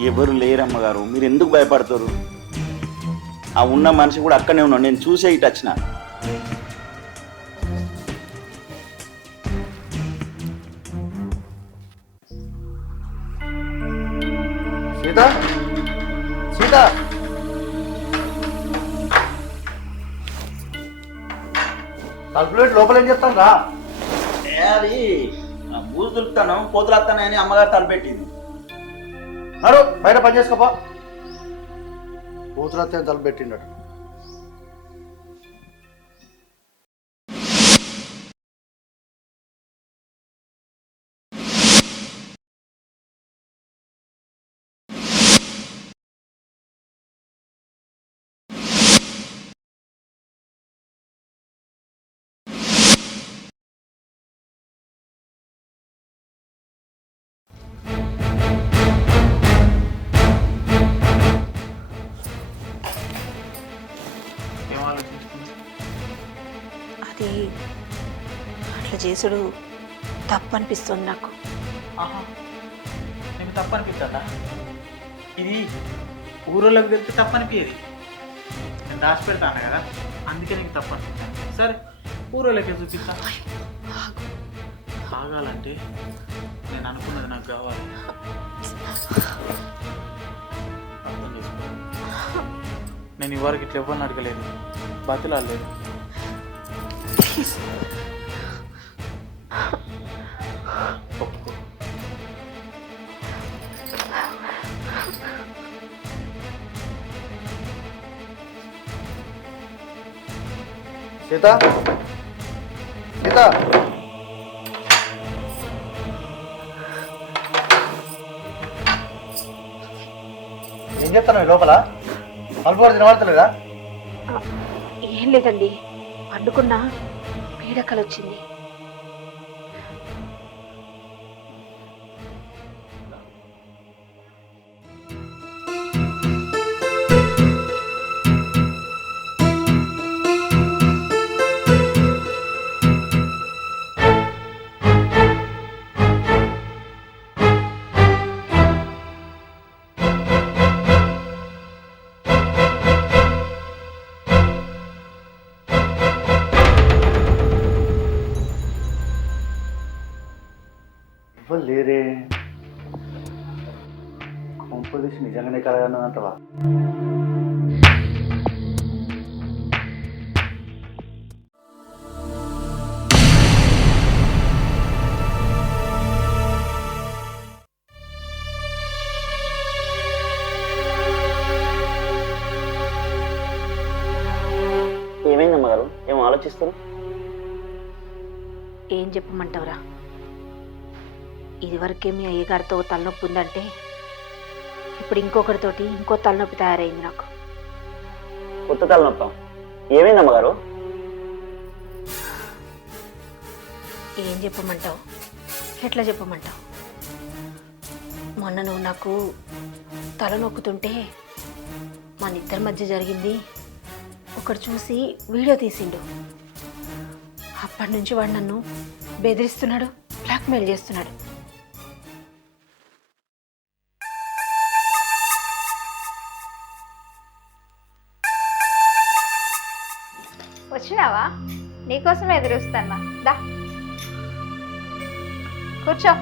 ఎవరు లేరమ్మగారు, మీరు ఎందుకు భయపడతారు? ఆ ఉన్న మనిషి కూడా అక్కడనే ఉన్నాడు, నేను చూసే ఇటు వచ్చిన. సీత, సీత, తలుపులేట్ లోపల ఏం చెప్తాను రా. అది బూజు దులుపుతాను, కోతులు వస్తానని అమ్మగారు తలపెట్టింది. నడు బయట పని చేసుకోపా. కూతురత్తే తలుపు పెట్టిండట. అది అట్లా చేసుడు తప్పు అనిపిస్తుంది నాకు. నీకు తప్పు అనిపిస్తుందా? ఇది ఊరోళ్ళకి వెళ్తే తప్పు అనిపించేది. నేను దాచి పెడతాను కదా, అందుకే నీకు తప్పు అనిపిస్తాను. సరే ఊరోళ్ళకే చూపిస్తా. ఆగాలంటే నేను అనుకున్నది నాకు కావాలి. అర్థం చేసుకో. నేను ఇవరకు ఇట్లా ఎవరిని అడగలేదు, బతిలాడలేదు. ఒప్పుకో. సీత, సీత, ఏం చెప్తాను లోపల? తలుపు కూడా తినబడతలేదా? ఏం లేదండి, పండుకున్నా పీడకలు వచ్చింది. ఎవరు లేరే. కొంపదీసి నిజంగానే కలగనంటవా? ఏమైందమ్మగారు, ఏమో ఆలోచిస్తారు? ఏం చెప్పమంటావురా? ఇదివరకే మీ అయ్యగారితో తలనొప్పి ఉందంటే ఇప్పుడు ఇంకొకరితోటి ఇంకో తలనొప్పి తయారైంది నాకు. కొత్త తలనొప్ప? ఏమైందమ్మగారు? ఏం చెప్పమంటావు, ఎట్లా చెప్పమంటావు? మొన్న నువ్వు నాకు తల నొక్కుతుంటే మన ఇద్దరి మధ్య జరిగింది ఒకడు చూసి వీడియో తీసిండు. అప్పటి నుంచి వాడు నన్ను బెదిరిస్తున్నాడు, బ్లాక్మెయిల్ చేస్తున్నాడు. వచ్చినావా? నీకోసం ఎదురుస్తానా. దా కూర్చో.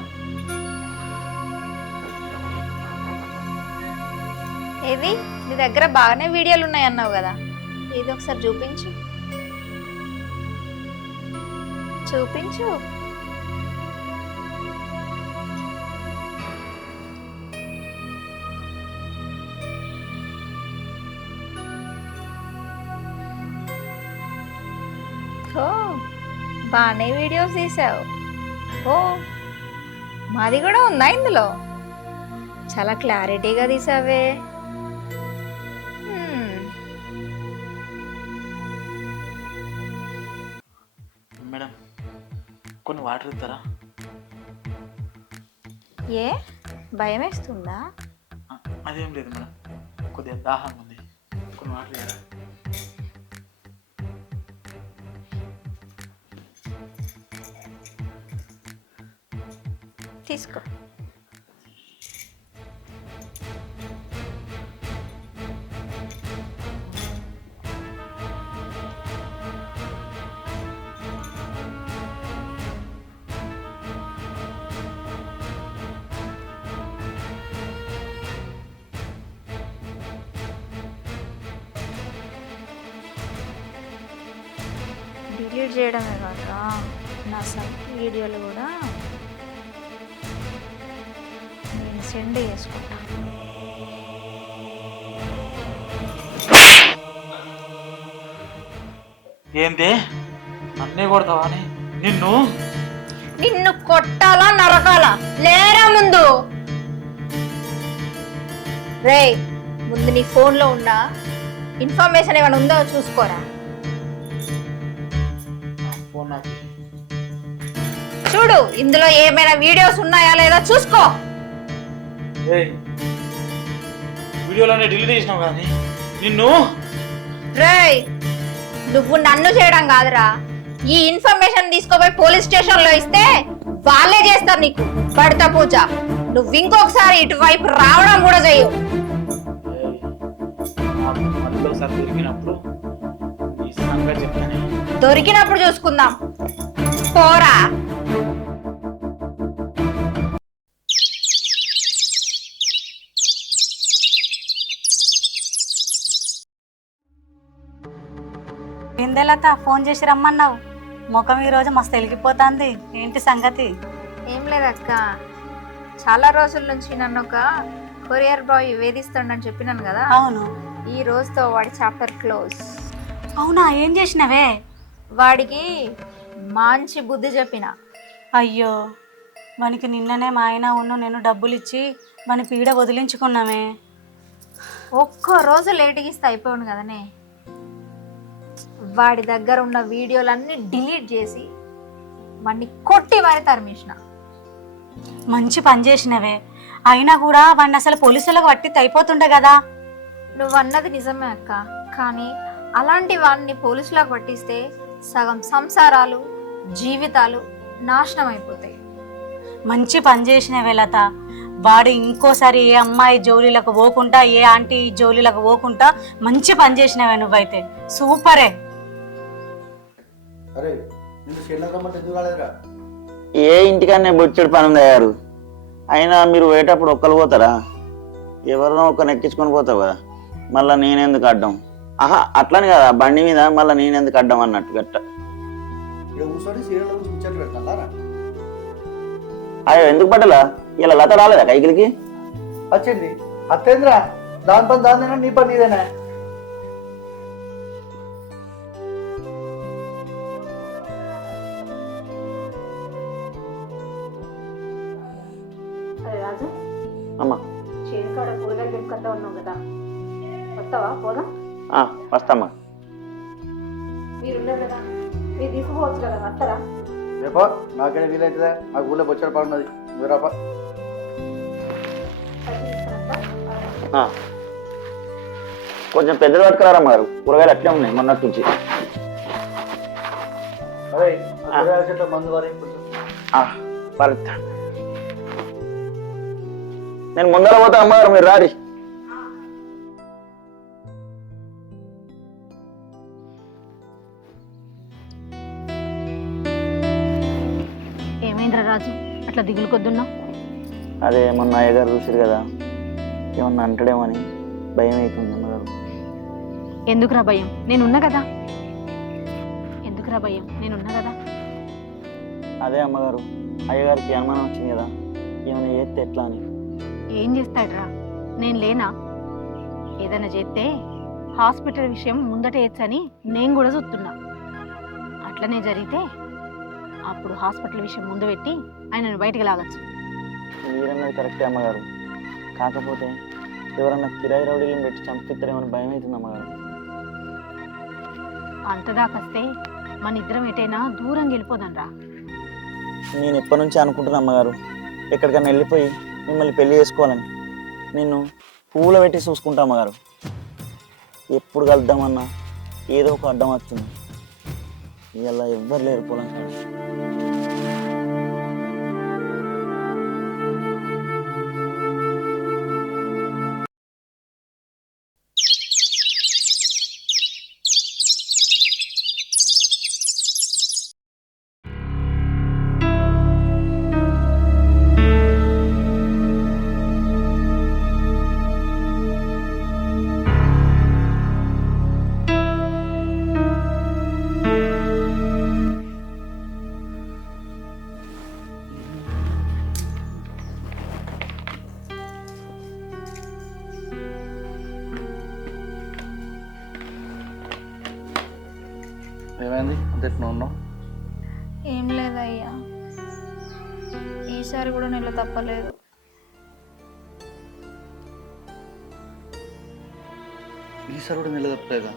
ఏది నీ దగ్గర బాగానే వీడియోలు ఉన్నాయన్నావు కదా, ఏది ఒకసారి చూపించు చూపించు. ఓ బాగానే వీడియోస్ తీసావు. ఓ మాది కూడా ఉందా ఇందులో? చాలా క్లారిటీగా తీసావే. మేడం కొన్ని వాటర్ ఇస్తారా? ఏ భయం వేస్తుందా? అదేం లేదు మేడం, కొద్దిగా దాహంగా ఉంది, కొన్ని వాటర్ ఇవ్వరా? తీసుకో. డిలీట్ చేయడమే కాక నా సైట్ వీడియోలు కూడా నేను సెండ్ చేసుకుంటా. ఏంది నన్నే కొడతావా అని? నిన్ను నిన్ను కొట్టాలా నరకాలా? లేరా ముందు రే, ముందు నీ ఫోన్లో ఉన్న ఇన్ఫర్మేషన్ ఏమైనా ఉందో చూసుకోరా. ఫోన్ నాకు చూడు, ఇందులో ఏమైనా వీడియోస్ ఉన్నాయా లేదా చూసుకో. వీడియోలోనే డిలీట్ చేసినావు కానీ నిన్ను. రేయ్, నువ్వు నన్ను చేయడం కాదురా, ఈ ఇన్ఫర్మేషన్ తీసుకోపోయి పోలీస్ స్టేషన్ లో ఇస్తే వాళ్ళే చేస్తారు నీకు పడతా పూజ. నువ్వు ఇంకొకసారి ఇటువైపు రావడం కూడా చెయ్యు. మళ్ళీసారి దొరికినప్పుడు ఈ సంగతి చెప్తానే. దొరికినప్పుడు చూసుకుందాం, పోరా. ఏందేలత ఫోన్ చేసి రమ్మన్నావు? ముఖం ఈరోజు మస్తు వెలిగిపోతుంది, ఏంటి సంగతి? ఏం లేదక్క, చాలా రోజుల నుంచి నన్ను ఒక కొరియర్ బాయ్ వేధిస్తాడని చెప్పినాను కదా. అవును. ఈ రోజుతో వాడి చాప్టర్ క్లోజ్. అవునా, ఏం చేసినవే? వాడికి మంచి బుద్ధి చెప్పిన. అయ్యో, మనకి నిన్ననే మా ఆయన నేను డబ్బులు ఇచ్చి మన పీడ వదిలించుకున్నామే. ఒక్క రోజు లేటుగా ఇస్తే అయిపోయాను కదనే. వాడి దగ్గర ఉన్న వీడియోలన్నీ డిలీట్ చేసి వాడిని కొట్టి మరి తరిమేసిన. మంచి పని చేసినవే. అయినా కూడా వాడిని అసలు పోలీసులకు పట్టి అయిపోతుండే కదా. నువ్వు అన్నది నిజమే అక్క, కానీ అలాంటి వాడిని పోలీసులకు పట్టిస్తే సగం సంసారాలు జీవితాలు నాశనం అయిపోతాయి. మంచి పని చేసినవే లత. వాడు ఇంకోసారి ఏ అమ్మాయి జోలీలకు పోకుండా ఏ ఆంటీ జోలీలకు పోకుండా మంచి పని చేసినవే నువ్వైతే. సూపరే. అరే నిన్ను చెల్లెమ్మట ఎందుకు రాలేదురా? ఏ ఇంటికన్నా బొచ్చెడు పని ఉంది అయ్యారు. అయినా మీరు పోయేటప్పుడు ఒక్కరు పోతారా? ఎవరినో ఒక్కరిని ఎక్కించుకొని పోతావు కదా, మళ్ళీ నేనెందుకు అడ్డం? ఆహా అట్లని కదా, బండి మీద మళ్ళీ నేనెందుకు అడ్డం అన్నట్టు గట్ట. ఇక్కడ కూర్చొని సీరియల్ గురించి ముచ్చట్లు పెడతారా? అయ్యో ఎందుకు పట్టలా? ఇలా లత రాలేదా కైకిలికి? వచ్చింది అత్తేంద్రా, దాని పని దానిదేనా, నీ పని నీదేనా? అరే రాజు, అమ్మా చేను కాడ కూరగాయలు తెంపుకొద్దా ఉన్నావు కదా, వస్తావా? పోదాం. వస్తామ్మా. మీరున్నారు కదా, మీరు తీసుకుపోవచ్చు కదా, వస్తారా? రేపా నాకైనా వీలైతుందా? నాకు ఊళ్ళో బొచ్చడి పడి ఉన్నది, నువ్వు రాపా. కొంచెం పెద్దది పట్టుకురారా గారు, కూరగాయలు అట్లే ఉన్నాయి మొన్నటి నుంచి. అదే కూరగాయల చెట్ల మందు వారి పరుతా. నేను ముందర పోతా అమ్మగారు, మీరు రారి. ఏమైందిరా రాజు అట్లా దిగులు కొద్దున్నావు? అదే మొన్న అయ్యగారు చూసారు కదా, ఏమన్నా అంటాడేమని భయం అవుతుంది అమ్మగారు. ఎందుకురా భయం, నేనున్నా కదా. ఎందుకురా భయం, నేనున్నా కదా. అదే అమ్మగారు, అయ్యగారికి అనుమానం వచ్చింది కదా, ఏమైనా చేస్తే ఎట్లా అని. ఏం చేస్తాడ్రా, నేను లేనా? ఏదైనా చేస్తే హాస్పిటల్ విషయం ముందట వేయచ్చని నేను కూడా చూస్తున్నా. అట్లనే జరిగితే అప్పుడు హాస్పిటల్ విషయం ముందు పెట్టి ఆయనను బయటికి లాగచ్చు. మీరన్నది కరెక్టే అమ్మగారు, కాకపోతే ఎవరన్నా కిరాయి రౌడీలను పెట్టి చంపిస్తారేమని భయం అవుతుంది అమ్మగారు. అంతదాకొస్తే మన ఇద్దరం ఎటైనా దూరం వెళ్ళిపోదాంరా. నేను ఎప్పటి నుంచి అనుకుంటున్నా అమ్మగారు, ఎక్కడికైనా వెళ్ళిపోయి మిమ్మల్ని పెళ్లి చేసుకోవాలని. నిన్ను పూల పెట్టి చూసుకుంటా అమ్మగారు. ఎప్పుడు కలుద్దామన్నా ఏదో ఒక అడ్డం వస్తుంది. ఇలా ఎవ్వరు లేరు పొలం కాడ. ఏమైంది అంతే ఉన్నావు? ఏం లేదయ్యా, ఈసారి కూడా నెల తప్పలేదు. ఈసారి కూడా నిలదప్పలేదా?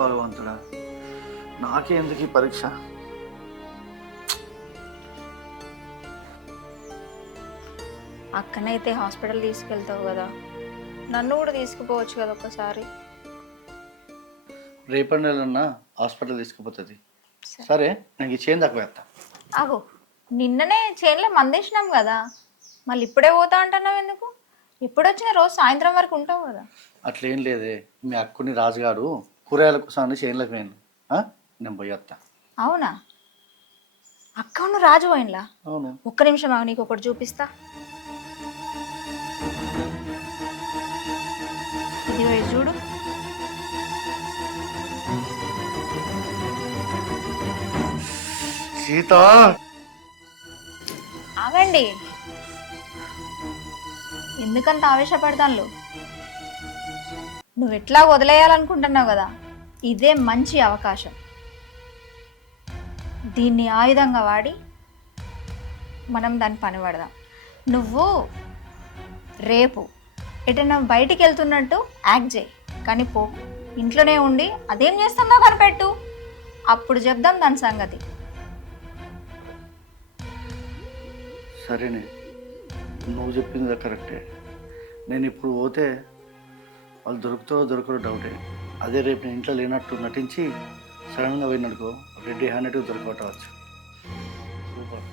భగవంతుడా, నాకే ఎందుకు ఈ పరీక్ష? అక్కనైతే హాస్పిటల్ తీసుకెళ్తావు కదా, నన్ను కూడా తీసుకుపోవచ్చు కదా ఒక్కసారి. రేపటి నెలన్నా హాస్పిటల్ తీసుకుపోతుంది. సరే, నాకు ఈ చేను దాకా వేస్తా. అగో, నిన్ననే చేనులో మందేసినాం కదా, మళ్ళీ ఇప్పుడే పోతా అంటున్నావు ఎందుకు? ఎప్పుడు వచ్చినా రోజు సాయంత్రం వరకు ఉంటావు కదా. అట్లేం లేదే, మీ అక్కుని రాజుగాడు కూరగాయల కోసం చేనులకు పోయాను. నేను పోయి వస్తా. అవునా? అక్క నువ్వు రాజు పోయినలా? అవును. ఒక్క నిమిషం ఆగు, నీకు ఒకటి చూపిస్తా. ఇదిగో ఇది చూడు. సీత, ఆగండి, ఎందుకంత ఆవేశపడతాను? నువ్వు ఎట్లా వదిలేయాలనుకుంటున్నావు కదా, ఇదే మంచి అవకాశం. దీన్ని ఆయుధంగా వాడి మనం దాన్ని పని పడదాం. నువ్వు రేపు ఎటైనా బయటికి వెళ్తున్నట్టు యాక్ట్ చేయి, కానీ పో, ఇంట్లోనే ఉండి అదేం చేస్తుందో కనిపెట్టు, అప్పుడు చెప్దాం దాని సంగతి. సరేనే, నువ్వు చెప్పింది కరెక్టే. నేను ఇప్పుడు పోతే వాళ్ళు దొరుకుతారో దొరకరో డౌటే. అదే రేపు నేను ఇంట్లో లేనట్టు నటించి సడన్గా పోయినడుకో, రెడ్డి హ్యాండెడ్గా దొరకవచ్చు. సూపర్.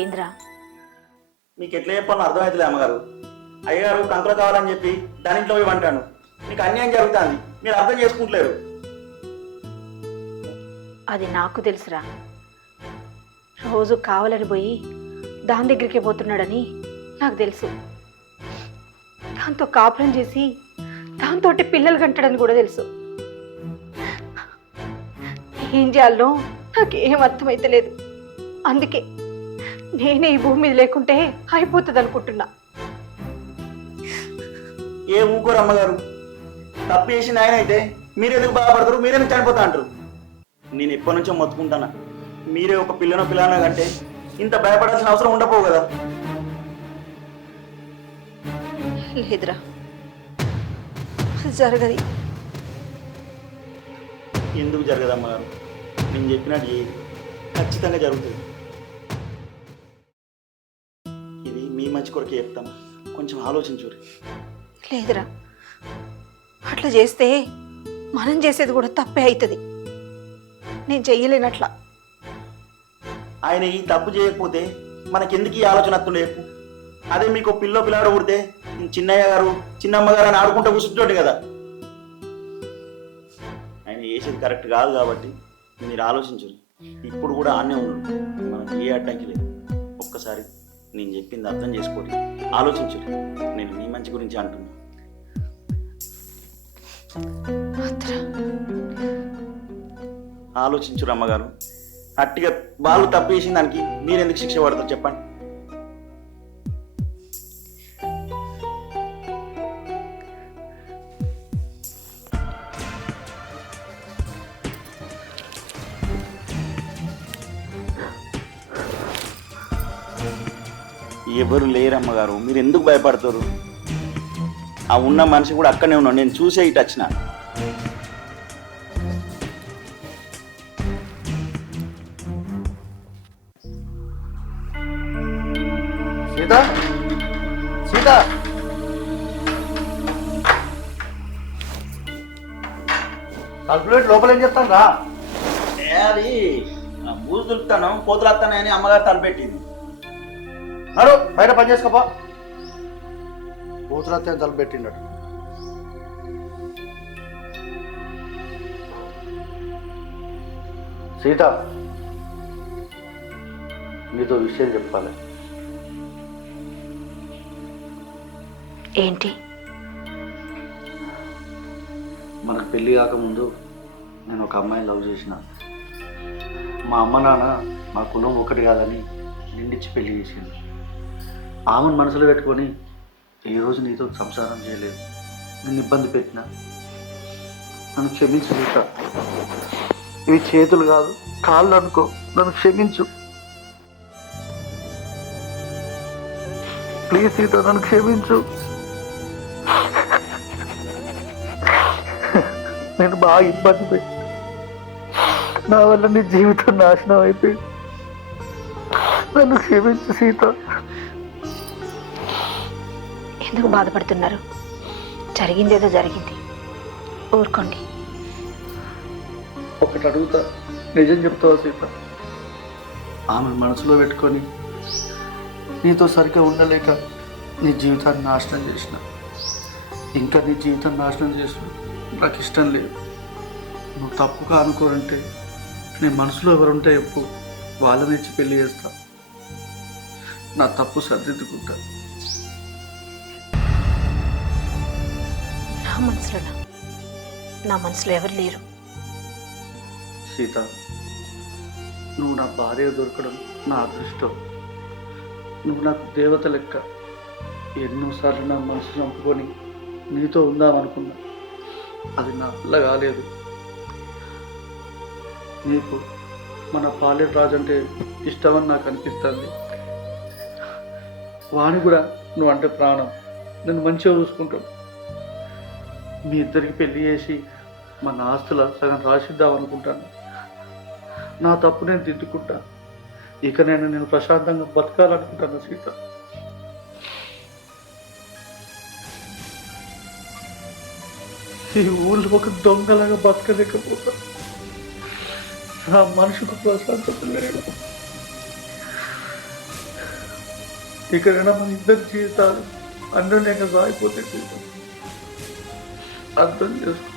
ఏంద్రా? మీకు ఎట్లా చెప్పాలని అర్థమవుతుంది అమ్మగారు. అయ్యగారు కంకులు కావాలని చెప్పి దాని ఇంట్లో పోయి అంటాను. మీకు అన్యాయం జరుగుతుంది, మీరు అర్థం చేసుకుంటలేరు. అది నాకు తెలుసురా. రోజు కావాలని పోయి దాని దగ్గరికి పోతున్నాడని నాకు తెలుసు. దాంతో కాపురం చేసి దాంతో పిల్లలు కంటాడని కూడా తెలుసు. ఏం చేయాలో నాకేం అర్థమైతలేదు. అందుకే నేనే ఈ భూమి మీద లేకుంటే అయిపోతుంది అనుకుంటున్నా. ఏ ఊకోరు అమ్మగారు, తప్పు చేసిన ఆయన అయితే మీరెందుకు బాధపడతారు, మీరెందుకు చనిపోతా అంటారు. నేను ఎప్పటి నుంచో మొత్తుకుంటానా, మీరే ఒక పిల్లన కంటే ఇంత భయపడాల్సిన అవసరం ఉండపోవు కదా. లేదురా, జరగది. ఎందుకు జరగదు అమ్మగారు? నేను చెప్పినట్టు ఖచ్చితంగా జరుగుతుంది. ఇది మీ మంచి కొరకే చెప్తాను, కొంచెం ఆలోచించురు. లేదురా, అట్లా చేస్తే మనం చేసేది కూడా తప్పే అవుతుంది. నేను చెయ్యలేనట్లా. ఆయన ఈ తప్పు చేయకపోతే మనకెందుకు ఈ ఆలోచన వస్తుండే చెప్పు? అదే మీకు పిల్లాడు పుడితే చిన్నయ్య గారు చిన్నమ్మ గారు అని ఆడుకుంటూ కూర్చుంటుండే కదా. ఆయన చేసేది కరెక్ట్ కాదు కాబట్టి మీరు ఆలోచించరు. ఇప్పుడు కూడా ఆనే ఉండు, మనకి ఏ అడ్డంకి లేదు. ఒక్కసారి నేను చెప్పింది అర్థం చేసుకోండి, ఆలోచించరు. నేను మీ మంచి గురించి అంటున్నా. ఆలోచించురు అమ్మగారు. అట్టిగా వాళ్ళు తప్పు చేసిన దానికి మీరెందుకు శిక్ష పడతారు చెప్పండి? ఎవరు లేరమ్మగారు, మీరు ఎందుకు భయపడతారు? ఆ ఉన్న మనిషి కూడా అక్కడనే ఉన్నాడు, నేను చూసే ఇటు వచ్చిన. సీత సీత తలుపులేట్ లోపల ఏం చెప్తాను రా. అది బూజు దులుపుతాను, కోతులు వస్తానని అమ్మగారు తలపెట్టింది. అడు బయట పని చేసుకోపా. కూతురత్తే తలుపు పెట్టిండట. సీత నీతో విషయం చెప్పాలి. ఏంటి? మనకు పెళ్ళి కాకముందు నేను ఒక అమ్మాయిని లవ్ చేసిన. మా అమ్మ నాన్న మా కులం ఒకటి కాదని నిండిచ్చి పెళ్లి చేసింది. ఆమెను మనసులో పెట్టుకొని ఏ రోజు నీతో సంసారం చేయలేదు. నేను ఇబ్బంది పెట్టినా నన్ను క్షమించు సీత. ఇవి చేతులు కాదు కాళ్ళు అనుకో, నన్ను క్షమించు ప్లీజ్ సీత, నన్ను క్షమించు. నేను బాగా ఇబ్బంది పెట్టి నా వల్ల నీ జీవితం నాశనం అయిపోయింది. నన్ను క్షమించు సీత. ఎందుకు బాధపడుతున్నారు? జరిగిందేదో జరిగింది, ఊరుకోండి. ఒకటి అడుగుతా, నిజం చెప్తావా సీత? ఆమెను మనసులో పెట్టుకొని నీతో సరిగ్గా ఉండలేక నీ జీవితాన్ని నాశనం చేసిన. ఇంకా నీ జీవితం నాశనం చేసిన నాకు ఇష్టం లేదు. నువ్వు తప్పుగా అనుకోరంటే నీ మనసులో ఎవరుంటే చెప్పు, వాళ్ళని ఇచ్చి పెళ్లి చేస్తా. నా తప్పు సర్దిద్దుకుంటా. నా మనసులో ఎవరు లేరు. సీత, నువ్వు నా భార్య దొరకడం నా అదృష్టం. నువ్వు నాకు దేవత లెక్క. ఎన్నోసార్లు నా మనసు చంపుకొని నీతో ఉందామనుకున్నా, అది నా వల్ల కాలేదు. నీకు మన పాలేరు రాజు అంటే ఇష్టమని నాకు అనిపిస్తుంది. వాణి కూడా నువ్వు అంటే ప్రాణం. నేను మంచిగా చూసుకుంటాను. మీ ఇద్దరికి పెళ్లి చేసి మన ఆస్తుల సగం రాసిద్దాం అనుకుంటాను. నా తప్పు నేను దిద్దుకుంటా. ఇక నేను ప్రశాంతంగా బతకాలనుకుంటాను సీత. ఈ ఊళ్ళో ఒక దొంగలాగా బతకలేకపోతా. నా మనుషులకు ప్రశాంతత లేదు. ఇకనైనా మన ఇద్దరి జీవితాలు అన్యోన్యంగా సాగిపోతే సీత, అర్థం చేసుకో.